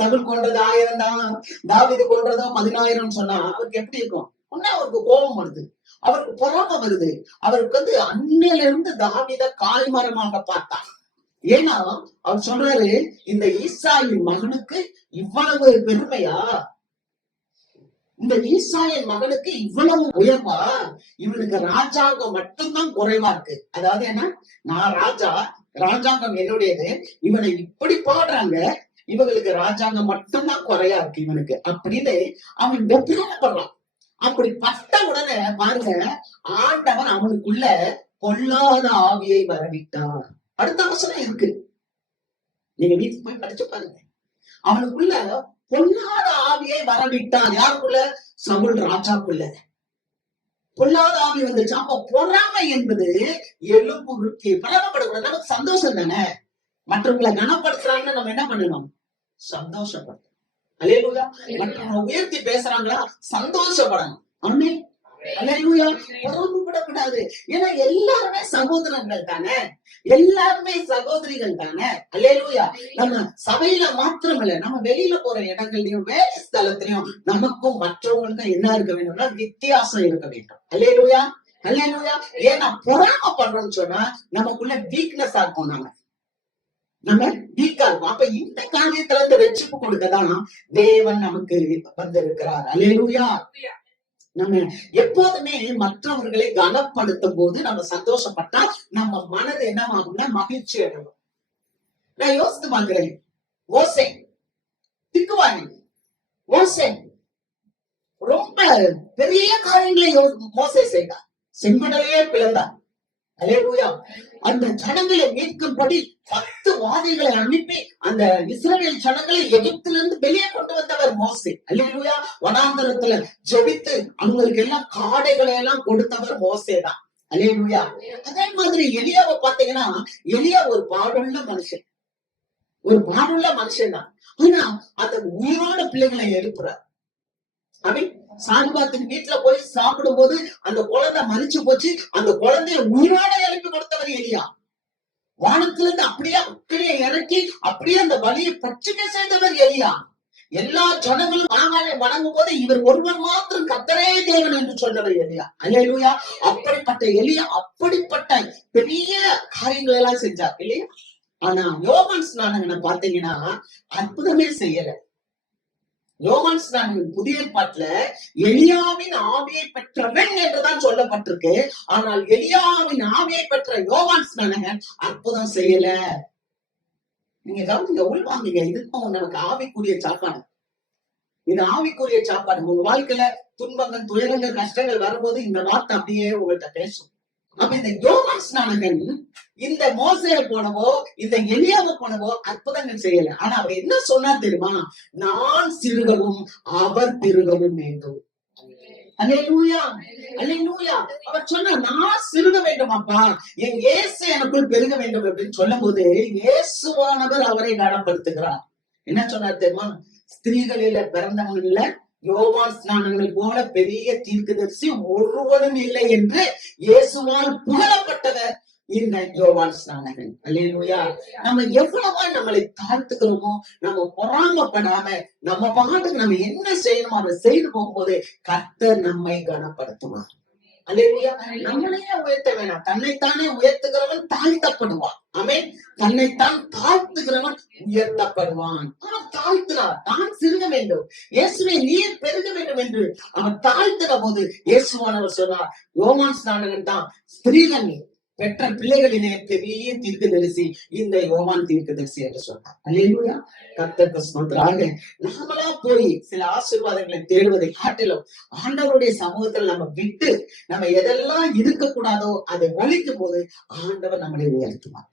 சவுல் கொன்றது 1000 தான், தாவீது கொன்றதோ 10,000 சொன்னா அவருக்கு எப்படி இருக்கும்? உடனே அவருக்கு கோபம் வருது, அவருக்கு பொறாமை வருது. அவருக்கு அன்னையில இருந்து தாவீத காய்மரமாக பார்த்தார். ஏன்னா அவர் சொல்றாரு, இந்த ஈசாயின் மகனுக்கு இவ்வளவு பெருமையா, இந்த ஈசாயின் மகனுக்கு இவ்வளவு உயர்வா, இவனுக்கு ராஜாங்கம் மட்டும்தான் குறைவா இருக்கு. அதாவது என்ன, நான் ராஜா, ராஜாங்கம் என்னுடையது, இவனை இப்படி பாடுறாங்க, இவங்களுக்கு ராஜாங்கம் மட்டும்தான் குறையா இருக்கு இவனுக்கு அப்படின்னு அவன் வெற்றிப்படுறான். அப்படி பட்ட உடனே பாருங்க, ஆண்டவன் அவனுக்குள்ள பொல்லாத ஆவியை வரவிட்டார். அடுத்த வசனம் இருக்கு, நீங்க வீட்டுக்கு போய் படிச்சு பாருங்க. அவனுக்குள்ள பொல்லாத ஆவியை வரவிட்டார். யாருக்குள்ள? சவுல் ராஜாக்குள்ள பொல்லாத ஆவி வந்துச்சு. அப்ப பொறாமை என்பது எலும்புருக்கி. பரவப்படக்கூடாது. நமக்கு சந்தோஷம் தானே, மற்றவங்களை கனப்படுத்துறாங்கன்னு நம்ம என்ன பண்ணணும்? சந்தோஷப்படணும். அல்லேலூயா. மற்றவங்க உயர்த்தி பேசுறாங்களா, சந்தோஷப்படணும். ஆமென். அல்லேலூயா. பொறாமைப்படக்கூடாது. ஏன்னா எல்லாருமே சகோதரர்கள் தானே, எல்லாருமே சகோதரிகள் தானே. அல்லேலூயா. நம்ம சபையில மாத்திரம் இல்ல, நம்ம வெளியில போற இடங்கள்லயும் வேலை ஸ்தலத்திலையும் நமக்கும் மற்றவங்களுக்கும் என்ன இருக்க வேண்டும்னா வித்தியாசம் இருக்க வேண்டும். அல்லேலூயா. அல்லேலூயா. ஏன்னா பொறாமைப்படுறோம்னு சொன்னா நமக்குள்ள வீக்னஸா இருக்கும், நம்ம வீக்கா இருக்கும். அப்ப இந்த காரியத்துல இருந்து ரட்சிப்பு கொடுக்கதான் தேவன் நமக்கு வந்திருக்கிறார். அல்லேலூயா. நம்ம எப்போதுமே மற்றவர்களை கனப்படுத்தும் போது நம்ம சந்தோஷப்பட்டா நம்ம மனது என்னவாகும்னா மகிழ்ச்சி அடையும். நான் யோசித்து பாக்குறேன், மோசே திக்குவாங்க, மோசே ரொம்ப பெரிய காரியங்களை மோசே செய்தார், செங்கடலையே பிளந்தார். அல்லேலூயா. அந்த ஜனங்களை மீட்கும்படி 10 வாதிகளை அனுப்பி அந்த இஸ்ரவேல் ஜனங்களை எகிப்திலிருந்து வெளியே கொண்டு வந்தவர் மோசே. அல்லேலூயா. வனாந்தரத்துல ஜெபித்து அவங்களுக்கு எல்லாம் காடைகளை எல்லாம் கொடுத்தவர் மோசே தான். அல்லேலூயா. அதே மாதிரி எலியாவை பாத்தீங்கன்னா, எலியா ஒரு பாடுள்ள மனுஷன், ஒரு பாடுள்ள மனுஷன் தான். ஆனா அந்த உயிரோட பிள்ளைகளை எழுப்புறார். அவன் சாரிபாத்தின் வீட்டுல போய் சாப்பிடும் போது அந்த குழந்தை மறிச்சு போச்சு, அந்த குழந்தைய உயிரோட எழுப்பி கொடுத்தவர் எலியா. வானத்துல இருந்து அப்படியே அப்படியே இறக்கி அப்படியே அந்த வலியை பட்சிக்க செய்தவர் எலியா. எல்லா ஜனங்களும் வணங்கும் போது இவர் ஒருவர் மாத்திரம் கர்த்தரே தேவன் என்று சொன்னவர் எலியா. அல்லேலூயா. அப்படிப்பட்ட எலியா அப்படிப்பட்ட பெரிய காரியங்கள் எல்லாம் செஞ்சார் இல்லையா. ஆனா யோவான் ஸ்நானகனை பாத்தீங்கன்னா அற்புதமே செய்யல. யோவான் ஸ்நானகன் புதிய ஏற்பாட்டுல எலியாவின் ஆவியை பெற்றவன் என்றுதான் சொல்லப்பட்டிருக்கு. ஆனால் எலியாவின் ஆவியை பெற்ற யோவான் ஸ்நானகன் அற்புதம் செய்யல. நீங்க கவனிங்க, உள்வாங்க, இதுக்கும் நமக்கு ஆவிக்குரிய சாப்பாடு. இது ஆவிக்குரிய சாப்பாடு. உங்க வாழ்க்கையில துன்பங்கள், துயரங்கள், கஷ்டங்கள் வரும்போது இந்த வார்த்தை அப்படியே உங்கள்கிட்ட பேசும். அப்ப இந்த யோவான் ஸ்நானகன் இந்த மோசேயை போனவோ இந்த எலியாவை போனவோ அற்புதங்கள் செய்யல. ஆனா அவர் என்ன சொன்னார் தெரியுமா? நான் சிறுகவும் அவர் பெருகவும் வேண்டும். அல்லேலூயா. அல்லேலூயா. அவர் சொன்னார், நான் சிறுக வேண்டும் அப்பா, என் இயேசு எனக்குள் பெருக வேண்டும் அப்படின்னு சொல்லும் போது இயேசுவானவர் அவரை கனப்படுத்துகிறார். என்ன சொன்னார் தெரியுமா? ஸ்திரீகளில பிறந்தவங்கள யோவான் ஸ்நானங்கள் போல பெரிய தீர்க்கதரிசி ஒருவனும் இல்லை என்று இயேசுவால் புகழப்பட்டவர் இந்த யோவான் ஸ்நானகன். அல்லேலூயா. நம்ம எவ்வளவா நம்மளை தாழ்த்துக்கிறோமோ, நம்ம பொறாமப்படாம நம்ம பாட்டுக்கு நம்ம என்ன செய்யணுமோ அதை செய்து போகும்போது கர்த்தர் நம்மை கனப்படுத்துவார். அல்லேலூயா. நம்மளையே உயர்த்த வேணாம். தன்னைத்தானே உயர்த்துகிறவன் தாழ்த்தப்படுவான். ஆமென். தன்னைத்தான் தாழ்த்துகிறவன் உயர்த்தப்படுவான். அவன் தாழ்த்தினார், தான் சிறுக வேண்டும், இயேசுவை நீர் பெருக வேண்டும் என்று அவன் தாழ்த்தின போது இயேசுவானவர் சொன்னார், யோவான் ஸ்நானகன் தான் ஸ்திரீகள் பெற்ற பிள்ளைகளிலே பெரிய தீர்க்கதரிசி இந்த யோவான் தீர்க்கதரிசி என்று சொன்னார். அல்லேலூயா. கர்த்தருக்கு ஸ்தோத்திரம். நாமளா போய் சில ஆசீர்வாதங்களை தேடுவதை காட்டிலும் ஆண்டவருடைய சமூகத்தில் நம்ம விட்டு நம்ம எதெல்லாம் இருக்கக்கூடாதோ அதை ஒழிக்கும் போது ஆண்டவர் நம்மளை உயர்த்துவார்.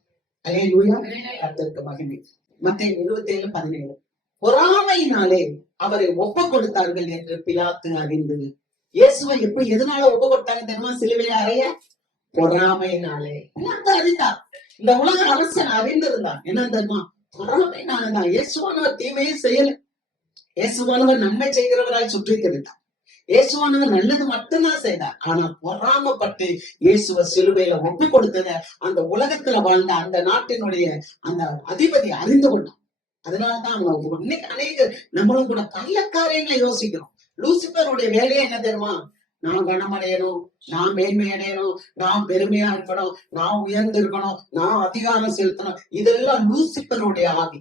அல்லேலூயா. கர்த்தருக்கு மகிமை. மத்தேயு 27:17 பொறாமையினாலே அவரை ஒப்பு கொடுத்தார்கள் என்று பிலாத்து அறிந்து. இயேசுவை எப்படி எதனால ஒப்பு கொடுத்தாங்க தெரியுமா? சிலுவையை அறைய பொறாமையினாலே. அறிந்தார். இந்த உலக அரசன் அறிந்திருந்தான். என்ன தெரியுமா? பொறாமையினாலதான். இயேசுவானவர் தீமையே செய்யல. இயேசுவானவர் நன்மை செய்கிறவராய் சுற்றி தெரிந்தார். இயேசுவானவர் நல்லது மட்டும்தான் செய்தார். ஆனா பொறாமப்பட்டு இயேசுவ சிலுவையில ஒப்பு கொடுத்தத அந்த உலகத்துல வாழ்ந்த அந்த நாட்டினுடைய அந்த அதிபதி அறிந்து கொண்டான். அதனாலதான் அவங்க இன்னைக்கு அநேக நம்மளும் கூட நல்ல காரியங்களை யோசிக்கிறோம். லூசிபருடைய வேலையை என்ன தெரியுமா? நான் கனமடையணும், நான் மேன்மை அடையணும், நான் பெருமையா இருக்கணும், நான் உயர்ந்து இருக்கணும், நான் அதிகாரம் செலுத்தணும். இதெல்லாம் லூசிபருடைய ஆவி.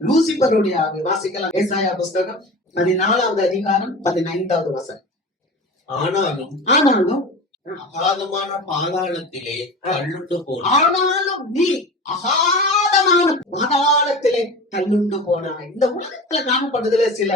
லூசிபருடைய ஆவி. வாசிக்கலாம் ஏசாயா புஸ்தகம் 14வது அதிகாரம் 15வது வசனம். ஆனாலும் அகாதமான பாதாளத்திலே தள்ளுண்டு போனாய். ஆனாலும் நீ அகாதமான பாதாளத்திலே தள்ளுண்டு போனாய். இந்த உலகத்துல காணப்படுதுல சில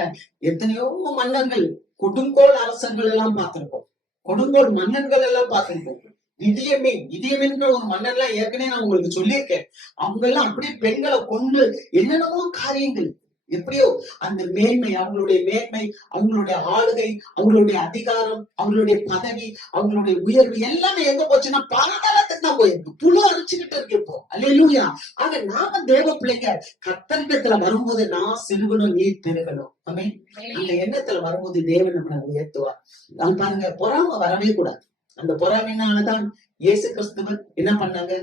எத்தனையோ மன்னர்கள், கொடுங்கோல் அரசர்கள் எல்லாம் பார்த்திருப்போம். கொடுங்கோல் மன்னர்கள் எல்லாம் பார்த்திருப்போம். இடியமின்ற ஒரு மன்னன் எல்லாம் ஏற்கனவே நான் உங்களுக்கு சொல்லியிருக்கேன். அவங்க எல்லாம் அப்படியே பெண்களை கொண்டு என்னென்னமோ காரியங்கள், எப்படியோ அந்த மேன்மை, அவங்களுடைய மேன்மை, அவங்களுடைய ஆளுகை, அவங்களுடைய அதிகாரம், அவங்களுடைய பதவி, அவங்களுடைய உயர்வு எல்லாமே எங்க போச்சுன்னா பாதாளத்துக்கு தான் போயிருக்கு. புழு அரிச்சுக்கிட்டு இருக்கு இப்போ. அல்லேலூயா. ஆக நாம தேவ பிள்ளைங்க கர்த்தரிடத்துல வரும்போது நான் சிறுகணும், நீர் பெருகணும். ஆமென். அந்த எண்ணத்துல வரும்போது தேவன் நம்மளை உயர்த்துவார். நான் பாருங்க, பொறாமை வரவே கூடாது. அந்த பொறாமைனாலதான் இயேசு கிறிஸ்துவன் என்ன பண்ணாங்க?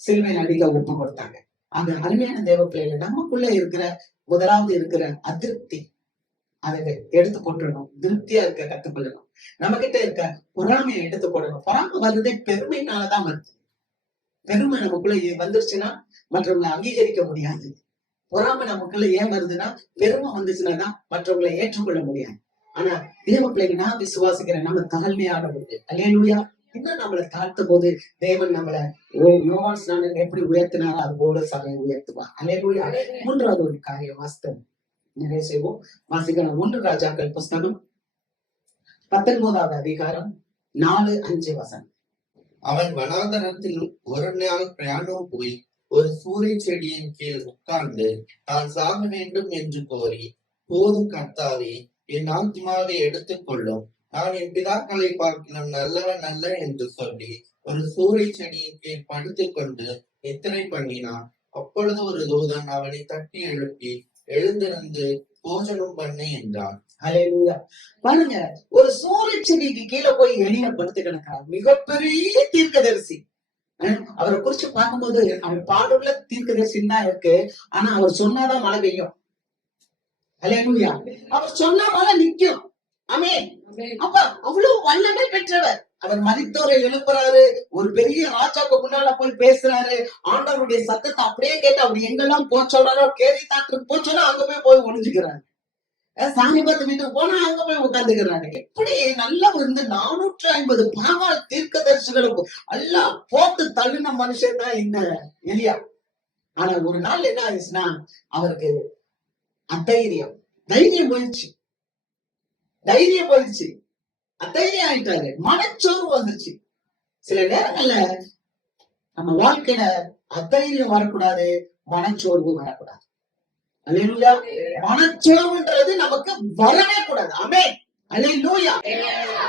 சிலுவையில் அடிக்க ஒப்பு கொடுத்தாங்க. அந்த அருமையான தேவ பிள்ளைகள் நமக்குள்ள இருக்கிற முதலாவது இருக்கிற அதிருப்தி, அதை எடுத்து போட்டுடணும். திருப்தியா இருக்க கத்துக்கொள்ளணும். நம்ம கிட்ட இருக்க பொறாமையை எடுத்து போடணும். பொறாமை வர்றதே பெருமைனாலதான் வருது. பெருமை நமக்குள்ள வந்துருச்சுன்னா மற்றவங்களை அங்கீகரிக்க முடியாது. பொறாமை நமக்குள்ள ஏன் வருதுன்னா, பெருமை வந்துச்சுன்னா தான் மற்றவங்களை ஏற்றுக்கொள்ள முடியாது. ஆனா தேவ பிள்ளைங்க நான் விசுவாசிக்கிறேன், நம்ம தாழ்மையானவர்கள். அல்லேலூயா. இன்னும் நம்மளை தாழ்த்தும் போது தேவன் நம்மளை யோவான் ஸ்நானகன் எப்படி உயர்த்தினாரோ அது போல சபையை உயர்த்துவார். அல்லேலூயா. மூன்றாவது ஒரு காரியம் வாஸ்தவம் நிறைய செய்வோம். வாசிக்கலாம் 1 ராஜாக்கள் புஸ்தகம் 19வது அதிகாரம் 4-5 வசனம். அவன் வனாந்தரத்தில் ஒரு நாள் பிரயாணம் போய் ஒரு சூறை செடியின் கீழ் உட்கார்ந்து தான் சாக வேண்டும் என்று கோரி, போதும் கர்த்தாவே, என் ஆத்மாவை எடுத்துக்கொள்ளும், நான் என் பிதாக்களை பார்க்கலாம் நல்லவன் அல்ல என்று சொல்லி ஒரு சூறை செடியின் கீழ் படுத்துக் கொண்டு நித்திரை பண்ணினான். அப்பொழுது ஒரு தூதன் அவனை தட்டி எழுப்பி, எழுந்திருந்து போஜனம் பண்ணு என்றான். அல்லேலூயா. பாருங்க, ஒரு சூறை செடிக்கு கீழே போய் எளிய படுத்து கிடக்கிறார் மிகப்பெரிய தீர்க்கதரிசி. அவரை குறிச்சு பார்க்கும்போது அவர் பாடுள்ள தீர்க்கதரிசின்னு தான் இருக்கு. ஆனா அவர் சொன்னாதான் மழை பெய்யும். அல்லேலூயா. அவர் சொன்னா மழை நிக்கும். ஆமென். அப்ப அவ்வளவு வல்லமை பெற்றவர். அவர் மரித்தோரை எழுப்புறாரு. ஒரு பெரிய ராஜாக்கு முன்னால போய் பேசுறாரு. ஆண்டவருடைய சத்தத்தை அப்படியே கேட்டு அவர் எங்கெல்லாம் போச்சோடாரோ, கேரி தாத்துக்கு போச்சோன்னா அங்க போய் ஒளிஞ்சுக்கிறாரு. சாமிபத்து வீட்டுக்கு போனா அங்க போய் உட்கார்ந்துக்கிறாரு. எப்படி நல்லா வந்து 450 பாகால் தீர்க்கதரிசிகளுக்கு எல்லாம் போட்டு தள்ளின மனுஷன் தான் இந்த எலியா. ஆனா ஒரு நாள் என்ன ஆயிடுச்சுன்னா, அவருக்கு தைரியம் போயிடுச்சு. அதைரியம் ஆயிட்டாரு. மனச்சோர்வு வந்துருச்சு. சில நேரங்கள்ல நம்ம வாழ்க்கையில அதைரியம் வரக்கூடாது, மனச்சோர்வு வரக்கூடாது. அல்லேலூயா. மனச்சோர்வுன்றது நமக்கு வரவே கூடாது. ஆமென். அல்லேலூயா.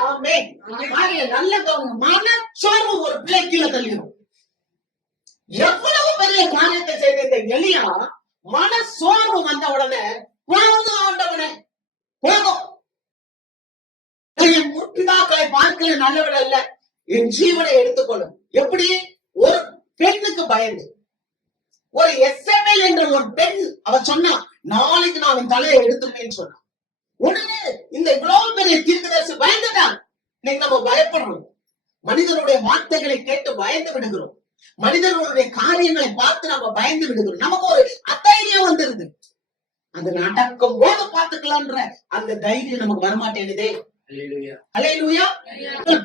ஆமென். நல்ல மனச்சோர்வு ஒரு பிள்ளை கீழே தள்ளிடும். எவ்வளவு பெரிய காரியத்தை செய்த இந்த எலியா மனச்சோர்வு வந்த உடனே, போதும் ஆண்டவனே, போதும், என் முற்பிதாக்களை பார்க்கல நல்லவன் அல்ல, என் ஜீவனை எடுத்துக்கொள்ளும். எப்படி? ஒரு பெண்ணுக்கு பயந்து, ஒரு எஸ்எம்எல் என்ற ஒரு பெண் அவ சொன்னா, நாளைக்கு நான் அவன் தலையை எடுத்துருவேன்னு சொன்னான். உடனே இந்த இவ்வளவு பெரிய தீர்க்கதரிசி பயந்துட்டான். இன்னைக்கு நம்ம பயப்படுறோம். மனிதனுடைய வார்த்தைகளை கேட்டு பயந்து விடுகிறோம். மனிதனுடைய காரியங்களை பார்த்து நம்ம பயந்து விடுகிறோம். நமக்கு ஒரு அதைரியம் வந்துருது. அது நடக்கும் போது பார்த்துக்கலாம்ன்ற அந்த தைரியம் நமக்கு வரமாட்டேங்குதே. அல்லேலூயா.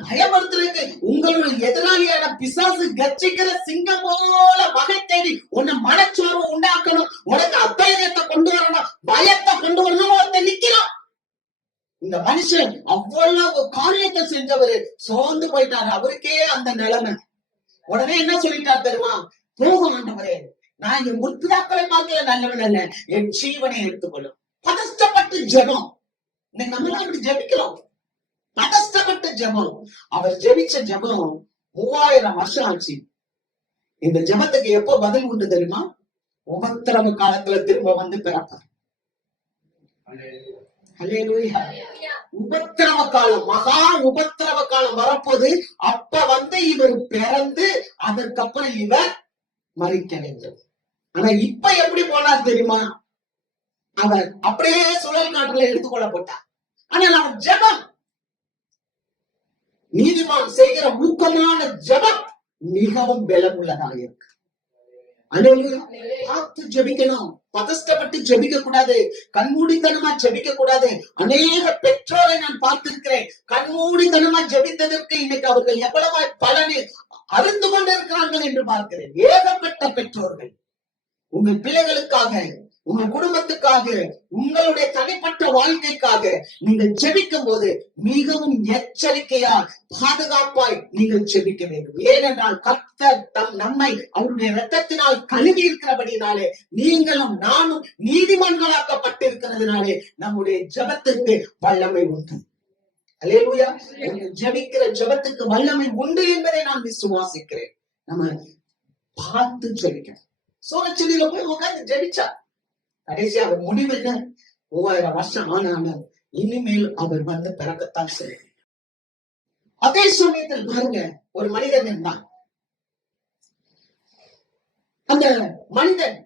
பயப்படுத்துறதுக்கு உங்களுடைய எதிராளியான பிசாசு கர்ஜிக்கிற சிங்கம் போல வகை தேடி உன்னை மனச்சோர்வு உண்டாக்கணும், உனக்கு அதைரியத்தை கொண்டு வரணும், பயத்தை கொண்டு வரணும். ஒருத்தர் நிக்கலாம். இந்த மனுஷன் அவ்வளவு காரியத்தை செஞ்சவரு சோர்ந்து போயிட்டாரு. அவருக்கே அந்த நிலைமை. உடனே என்ன சொல்லிட்டார் தெரியுமா? போகும் ஆண்டவரே, நான் என் முற்பிதாக்களை பார்க்கல நல்லவன் அல்ல, என் ஜீவனை எடுத்துக்கொள்ளும். பதஷ்டப்பட்டு ஜெபம். இன்னைக்கு நம்மளாம் அப்படி ஜெபிக்கிறோம். பதஷ்டப்பட்டு ஜெபம். அவர் ஜெபிச்ச ஜெபம் 3000 வருஷம் ஆச்சு. இந்த ஜெபத்துக்கு எப்போ பதில் உண்டு தெரியுமா? உபத்திரவ காலத்துல திரும்ப வந்து பிறப்பார். அல்லேலூயா. உபத்திரவ காலம், மகா உபத்திரவ காலம் வரப்போது. அப்ப வந்து இவர் பிறந்து அதற்கப்புறம் இவர் மறிக்க வேண்டும். ஆனா இப்ப எப்படி போனார் தெரியுமா? அவர் அப்படியே சுழல் காற்றுல எடுத்துக்கொள்ளப்பட்டார். ஆனால் அவர் ஜெபம், நீதிமான் செய்கிற ஊக்கமான ஜெபம் மிகவும் பலமுள்ளதாக இருக்கு. பார்த்து ஜெபிக்கணும். பதஷ்டப்பட்டு ஜெபிக்க கூடாது. கண்மூடித்தனமா ஜெபிக்க கூடாது. அநேக பெற்றோரை நான் பார்த்திருக்கிறேன். கண்மூடித்தனமா ஜெபித்ததற்கு இன்னைக்கு அவர்கள் எவ்வளவு பலனை அறிந்து கொண்டிருக்கிறார்கள் என்று பார்க்கிறேன். ஏகப்பட்ட பெற்றோர்கள் உங்கள் பிள்ளைகளுக்காக, உங்க குடும்பத்துக்காக, உங்களுடைய தனிப்பட்ட வாழ்க்கைக்காக நீங்கள் ஜெபிக்கும் போது மிகவும் எச்சரிக்கையா, பாதுகாப்பாய் நீங்கள் ஜெபிக்க வேண்டும். ஏனென்றால் கர்த்தர் நம்மை அவருடைய இரத்தத்தினால் கழுவி இருக்கிறபடினாலே, நீங்களும் நானும் நீதிமன்றமாக்கப்பட்டிருக்கிறதுனாலே நம்முடைய ஜெபத்திற்கு வல்லமை உண்டு. அல்லேலூயா. ஜெபிக்கிற ஜெபத்துக்கு வல்லமை உண்டு என்பதை நான் விசுவாசிக்கிறேன். நம்ம பார்த்து ஜெபிக்கணும். சோழச்செடியில போய் உட்கார்ந்து ஜெபிச்சா கடைசி அவர் முடிவு என்ன? 3000 வருஷம் ஆனாலும் இனிமேல் அவர் வந்து பிறக்கத்தான் செய்யும். அதே சமயத்தில் பாருங்க, ஒரு மனிதன் இருந்தான். அந்த மனிதன்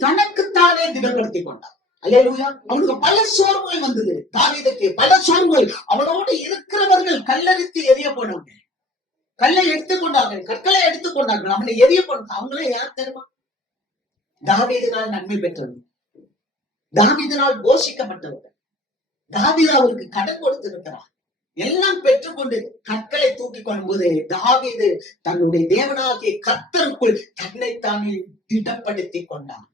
தனக்குத்தானே திடப்படுத்திக் கொண்டான். அல்லேலூயா. அவனுக்கு பல சோர்வுகள் வந்தது. தாவீதுக்கு பல சோர்வுகள். அவனோடு இருக்கிறவர்கள் கல்லெடுத்து எரிய போனாங்க. கல்லை எடுத்துக்கொண்டார்கள், கற்களை எடுத்துக்கொண்டார்கள், அவனை எரிய போனாங்க. அவங்களே யார் தெரியுமா? தாவீதினால் நன்மை பெற்றவர்கள், தாவீதினால் போஷிக்கப்பட்டவர்கள். தாவீது அவருக்கு கடன் கொடுத்திருக்கிறார். எல்லாம் பெற்றுக்கொண்டு கற்களை தூக்கி கொள்ளும்போது தாவீது தன்னுடைய தேவனாகிய கர்த்தருக்குள் தன்னைத்தானே திடப்படுத்திக் கொண்டான்.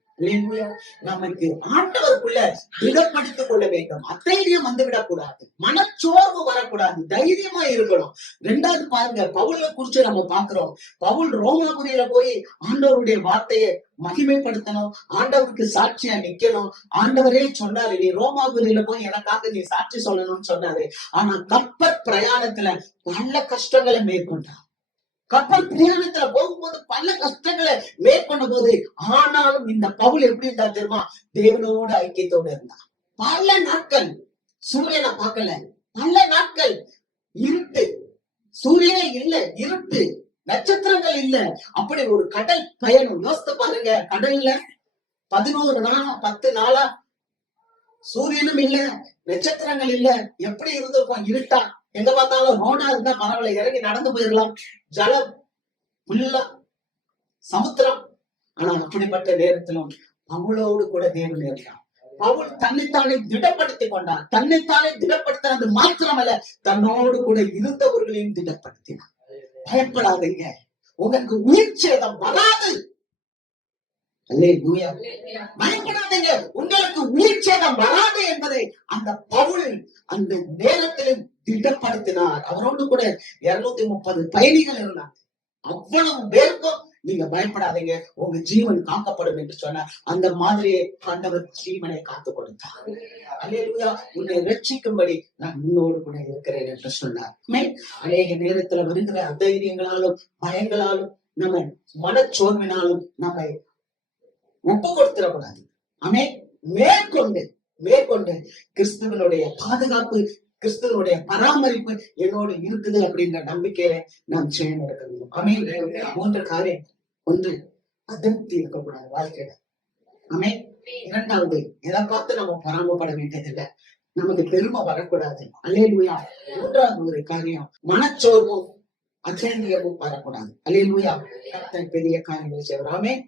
நமக்கு ஆண்டவருக்குள்ள திடப்படுத்திக் கொள்ள வேண்டும். அதைரியம் வந்துவிடக் கூடாது, மனச்சோர்வு வரக்கூடாது, தைரியமா இருக்கணும். 2வது பாருங்க, பவுலை குறிச்சு நம்ம பாக்குறோம். பவுல் ரோமாபுரியில போய் ஆண்டவருடைய வார்த்தையை மகிமைப்படுத்தணும், ஆண்டவருக்கு சாட்சியா நிக்கணும். ஆண்டவரே சொன்னாரு, நீ ரோமாபுரியில போய் எனக்காக நீ சாட்சி சொல்லணும்னு சொன்னாரு. ஆனா கப்பற் பிரயாணத்துல பல கஷ்டங்களை மேற்கொண்டார். கப்பல் பிரயாணத்துல போகும்போது பல கஷ்டங்களை மேற்கொண்ட போது, ஆனாலும் இந்த பவுல் எப்படி இருந்தா தெரியுமா? தேவனோட ஐக்கியத்தோடு இருந்தான். பல நாட்கள் சூரியனை பார்க்கல, பல நாட்கள் இருட்டு, சூரியனே இல்ல, இருட்டு, நட்சத்திரங்கள் இல்ல. அப்படி ஒரு கடல் பயணம். யோசித்து பாருங்க, கடல்ல 11 நாளா 10 நாளா சூரியனும் இல்ல, நட்சத்திரங்கள் இல்ல. எப்படி இருந்திருக்கும்? இருட்டா, எங்க பார்த்தாலும் ரோடா இருந்தா பரவாயில்ல, இறங்கி நடந்து போயிடலாம். ஜலம் ஃபுல்லா சமுத்திரம். ஆனா அப்படிப்பட்ட நேரத்திலும் பவுலோடு கூட தேவன் இருந்தான். பவுல் தன்னைத்தானே திடப்படுத்திக் கொண்டான். தன்னைத்தானே திடப்படுத்தினது மாத்திரமல்ல, தன்னோடு கூட இருந்தவர்களையும் திடப்படுத்தினான். பயப்படாதீங்க, உங்களுக்கு உயிர் சேதம் வராது. பயப்படாதீங்க, உங்களுக்கு உயிர் சேதம் வராது என்பதை அந்த பவுல் அந்த நேரத்தில் திடப்படுத்தினார். அவரோடு கூட 230 பயணிகள் இருந்தாங்க. அவ்வளவு பேருக்கும் நீங்க பயப்படாதீங்க, உங்க ஜீவன் காக்கப்படும் என்று சொன்னார். அந்த மாதிரியே ஆண்டவர் ஜீவனை காத்து கொடுத்தார். அல்லேலூயா. உன்னை ரட்சிக்கும்படி நான் உன்னோடு கூட இருக்கிறேன் என்று சொன்னார். அநேக நேரத்துல வருகிற அதைரியங்களாலும் பயங்களாலும் நம்ம மனச்சோர்வினாலும் நம்மை ஒப்பு கொடுத்துடக்கூடாது. மேற்கொண்டு மேற்கொண்டு கிறிஸ்துவனுடைய பாதுகாப்பு, கிறிஸ்துவனுடைய பராமரிப்பு என்னோடு இருக்குது அப்படின்ற நம்பிக்கையில நாம் செய்ய நடக்கணும். 3 காரியம். 1, அதிருப்தி இருக்கக்கூடாது வாழ்க்கையில. 2வது, எதை பார்த்து நம்ம பராமப்பட வேண்டியதில்லை. நமக்கு பெருமை வரக்கூடாது. அல்லேலூயா. மூன்றாவது ஒரு காரியம், மனச்சோர்வும் அச்சந்தியமும் வரக்கூடாது. அல்லேலூயா. கர்த்தர் பெரிய காரியங்களை செய்வார். ஆமென்.